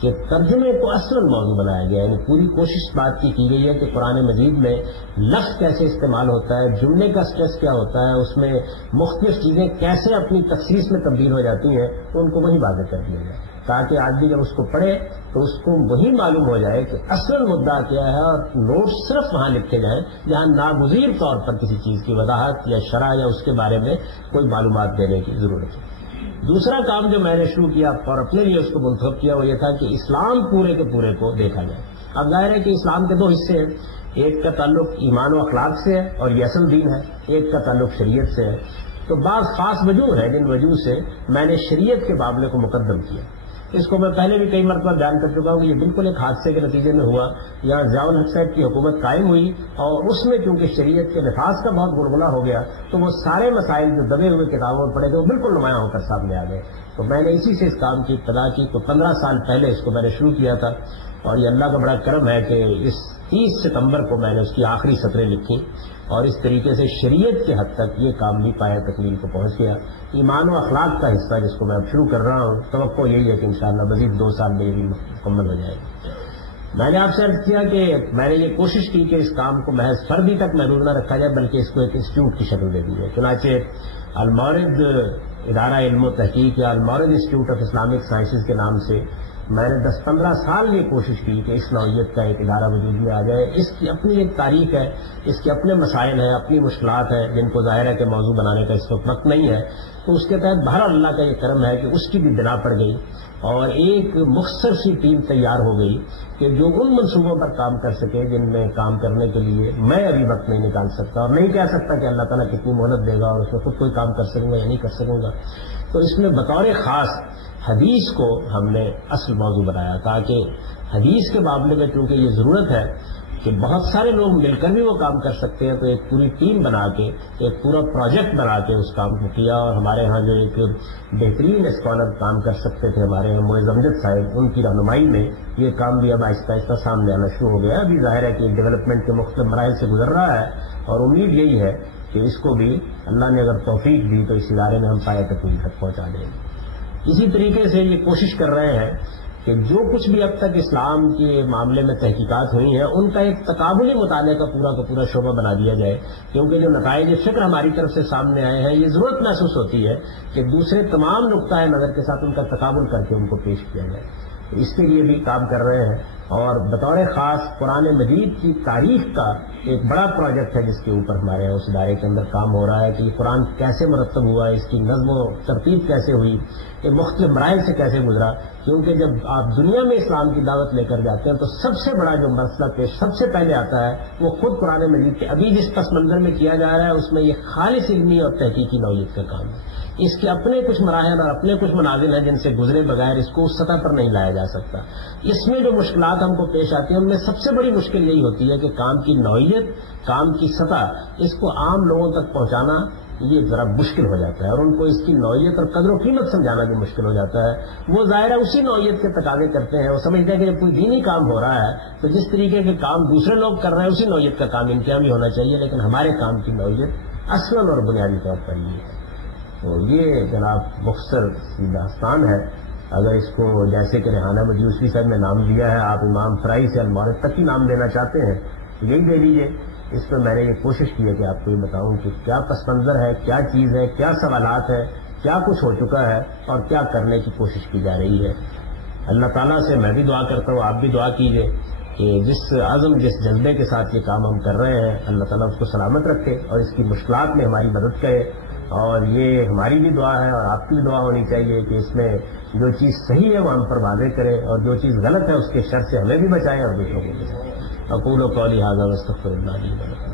کہ ترجمے کو اصل موضوع بنایا گیا ہے، یعنی پوری کوشش بات کی گئی ہے کہ قرآن مجید میں لفظ کیسے استعمال ہوتا ہے، جملے کا سٹریس کیا ہوتا ہے، اس میں مختلف چیزیں کیسے اپنی تخصیص میں تبدیل ہو جاتی ہیں، تو ان کو وہی واضح کر دیا جائے تاکہ آدمی جب اس کو پڑھے تو اس کو وہی معلوم ہو جائے کہ اصل مدعا کیا ہے اور نوٹ صرف وہاں لکھے جائیں جہاں ناگزیر طور پر کسی چیز کی وضاحت یا شرح یا اس کے بارے میں کوئی معلومات دینے کی ضرورت ہے۔ دوسرا کام جو میں نے شروع کیا اور اپنے لیے اس کو منتخب کیا وہ یہ تھا کہ اسلام پورے کے پورے کو دیکھا جائے۔ اب ظاہر ہے کہ اسلام کے دو حصے ہیں، ایک کا تعلق ایمان و اخلاق سے ہے اور یہ اصل دین ہے، ایک کا تعلق شریعت سے ہے۔ تو بعض خاص وجوہ ہیں جن وجوہ سے میں نے شریعت کے معاملے کو مقدم کیا۔ اس کو میں پہلے بھی کئی مرتبہ بیان کر چکا ہوں کہ یہ بالکل ایک حادثے کے نتیجے میں ہوا۔ یہاں ضیاء الحق صاحب کی حکومت قائم ہوئی اور اس میں چونکہ شریعت کے نفاذ کا بہت گڑگڑا ہو گیا تو وہ سارے مسائل جو دبے ہوئے کتابوں میں پڑے تھے وہ بالکل نمایاں ہو کر سامنے آ گئے۔ تو میں نے اسی سے اس کام کی ابتدا کی۔ تو 15 سال پہلے اس کو میں نے شروع کیا تھا اور یہ اللہ کا بڑا کرم ہے کہ اس 30 ستمبر کو میں نے اس کی آخری سطریں لکھی اور اس طریقے سے شریعت کے حد تک یہ کام بھی پایا تکمیل کو پہنچ گیا۔ ایمان و اخلاق کا حصہ جس کو میں اب شروع کر رہا ہوں، توقع یہی ہے کہ انشاءاللہ مزید 2 سال میں یہ بھی مکمل ہو جائے گا۔ میں نے آپ سے عرض کیا کہ میں نے یہ کوشش کی کہ اس کام کو محض فردی تک محدود نہ رکھا جائے بلکہ اس کو ایک انسٹیٹیوٹ کی شکل دے دی جائے۔ چنانچہ المورد ادارہ علم و تحقیق یا Almawrid institute of Islamic sciences کے نام سے میں نے 10-15 سال یہ کوشش کی کہ اس نوعیت کا ایک ادارہ وجود میں آ جائے۔ اس کی اپنی ایک تاریخ ہے، اس کے اپنے مسائل ہیں، اپنی مشکلات ہیں جن کو ظاہر ہے کہ موضوع بنانے کا اس وقت نہیں ہے۔ تو اس کے تحت بہرحال اللہ کا یہ کرم ہے کہ اس کی بھی بنا پڑ گئی اور ایک مختصر سی ٹیم تیار ہو گئی کہ جو ان منصوبوں پر کام کر سکے جن میں کام کرنے کے لیے میں ابھی وقت نہیں نکال سکتا اور نہیں کہہ سکتا کہ اللہ تعالیٰ کتنی مہلت دے گا اور اس میں خود کوئی کام کر سکوں گا یا نہیں کر سکوں گا۔ تو اس میں بطور خاص حدیث کو ہم نے اصل موضوع بنایا تاکہ حدیث کے معاملے میں چونکہ یہ ضرورت ہے کہ بہت سارے لوگ مل کر بھی وہ کام کر سکتے ہیں، تو ایک پوری ٹیم بنا کے ایک پورا پروجیکٹ بنا کے اس کام کو کیا۔ اور ہمارے ہاں جو ایک بہترین اسکالر کام کر سکتے تھے ہمارے یہاں معز امجد صاحب، ان کی رہنمائی میں یہ کام بھی اب آہستہ آہستہ سامنے آنا شروع ہو گیا۔ ابھی ظاہر ہے کہ ڈیولپمنٹ کے مختلف مراحل سے گزر رہا ہے اور امید یہی ہے کہ اس کو بھی اللہ نے اگر توفیق دی تو اس ادارے میں ہم پایہ تکمیل تک پہنچا دیں گے۔ اسی طریقے سے یہ کوشش کر رہے ہیں کہ جو کچھ بھی اب تک اسلام کے معاملے میں تحقیقات ہوئی ہیں ان کا ایک تقابلی مطالعے کا پورا شعبہ بنا دیا جائے، کیونکہ جو نتائج فکر ہماری طرف سے سامنے آئے ہیں یہ ضرورت محسوس ہوتی ہے کہ دوسرے تمام نقطۂ نظر کے ساتھ ان کا تقابل کر کے ان کو پیش کیا جائے۔ اس کے لیے بھی کام کر رہے ہیں اور بطور خاص قرآن مجید کی تاریخ کا ایک بڑا پروجیکٹ ہے جس کے اوپر ہمارے یہاں اس ادارے کے اندر کام ہو رہا ہے کہ یہ قرآن کیسے مرتب ہوا، اس کی نظم و ترتیب کیسے ہوئی، یہ مختلف مراحل سے کیسے گزرا۔ کیونکہ جب آپ دنیا میں اسلام کی دعوت لے کر جاتے ہیں تو سب سے بڑا جو مسئلہ پیش سب سے پہلے آتا ہے وہ خود قرآن مجید کے ابھی جس پس منظر میں کیا جا رہا ہے اس میں یہ خالص علمی اور تحقیقی نوعیت کا کام ہے۔ اس کے اپنے کچھ مراحل اور اپنے کچھ منازل ہیں جن سے گزرے بغیر اس کو اس سطح پر نہیں لایا جا سکتا۔ اس میں جو مشکلات ہم کو پیش آتی ہیں ان میں سب سے بڑی مشکل یہی ہوتی ہے کہ کام کی نوعیت، کام کی سطح، اس کو عام لوگوں تک پہنچانا یہ ذرا مشکل ہو جاتا ہے اور ان کو اس کی نوعیت اور قدر و قیمت سمجھانا بھی مشکل ہو جاتا ہے۔ وہ ظاہر ہے اسی نوعیت کے تقاضے کرتے ہیں، وہ سمجھتے ہیں کہ جب کوئی دینی کام ہو رہا ہے تو جس طریقے کے کام دوسرے لوگ کر رہے ہیں اسی نوعیت کا کام ان کے یہاں بھی ہونا چاہیے، لیکن ہمارے کام کی نوعیت اصلاً اور بنیادی طور پر یہ ہے۔ تو یہ جناب مختصر داستان ہے۔ اگر اس کو جیسے کہ ریحانہ مجوسی صاحب نے نام دیا ہے، آپ امام فرائی سے المورد تک ہی نام دینا چاہتے ہیں یہی دے دیجیے. اس پہ میں نے یہ کوشش کی ہے کہ آپ کو یہ بتاؤں کہ کیا پس منظر ہے, کیا چیز ہے, کیا سوالات ہے, کیا کچھ ہو چکا ہے اور کیا کرنے کی کوشش کی جا رہی ہے. اللہ تعالیٰ سے میں بھی دعا کرتا ہوں, آپ بھی دعا کیجیے کہ جس عزم جس جذبے کے ساتھ یہ کام ہم کر رہے ہیں اللہ تعالیٰ اس کو سلامت رکھے اور اس کی مشکلات میں ہماری مدد کرے. اور یہ ہماری بھی دعا ہے اور آپ کی بھی دعا ہونی چاہیے کہ اس میں جو چیز صحیح ہے وہ ہم پر واضح کرے اور جو چیز غلط ہے اس کے شر سے ہمیں بھی بچائے اور دوسروں کو بچائے. اقول قولی ھذا واستغفر اللہ لی ولکم.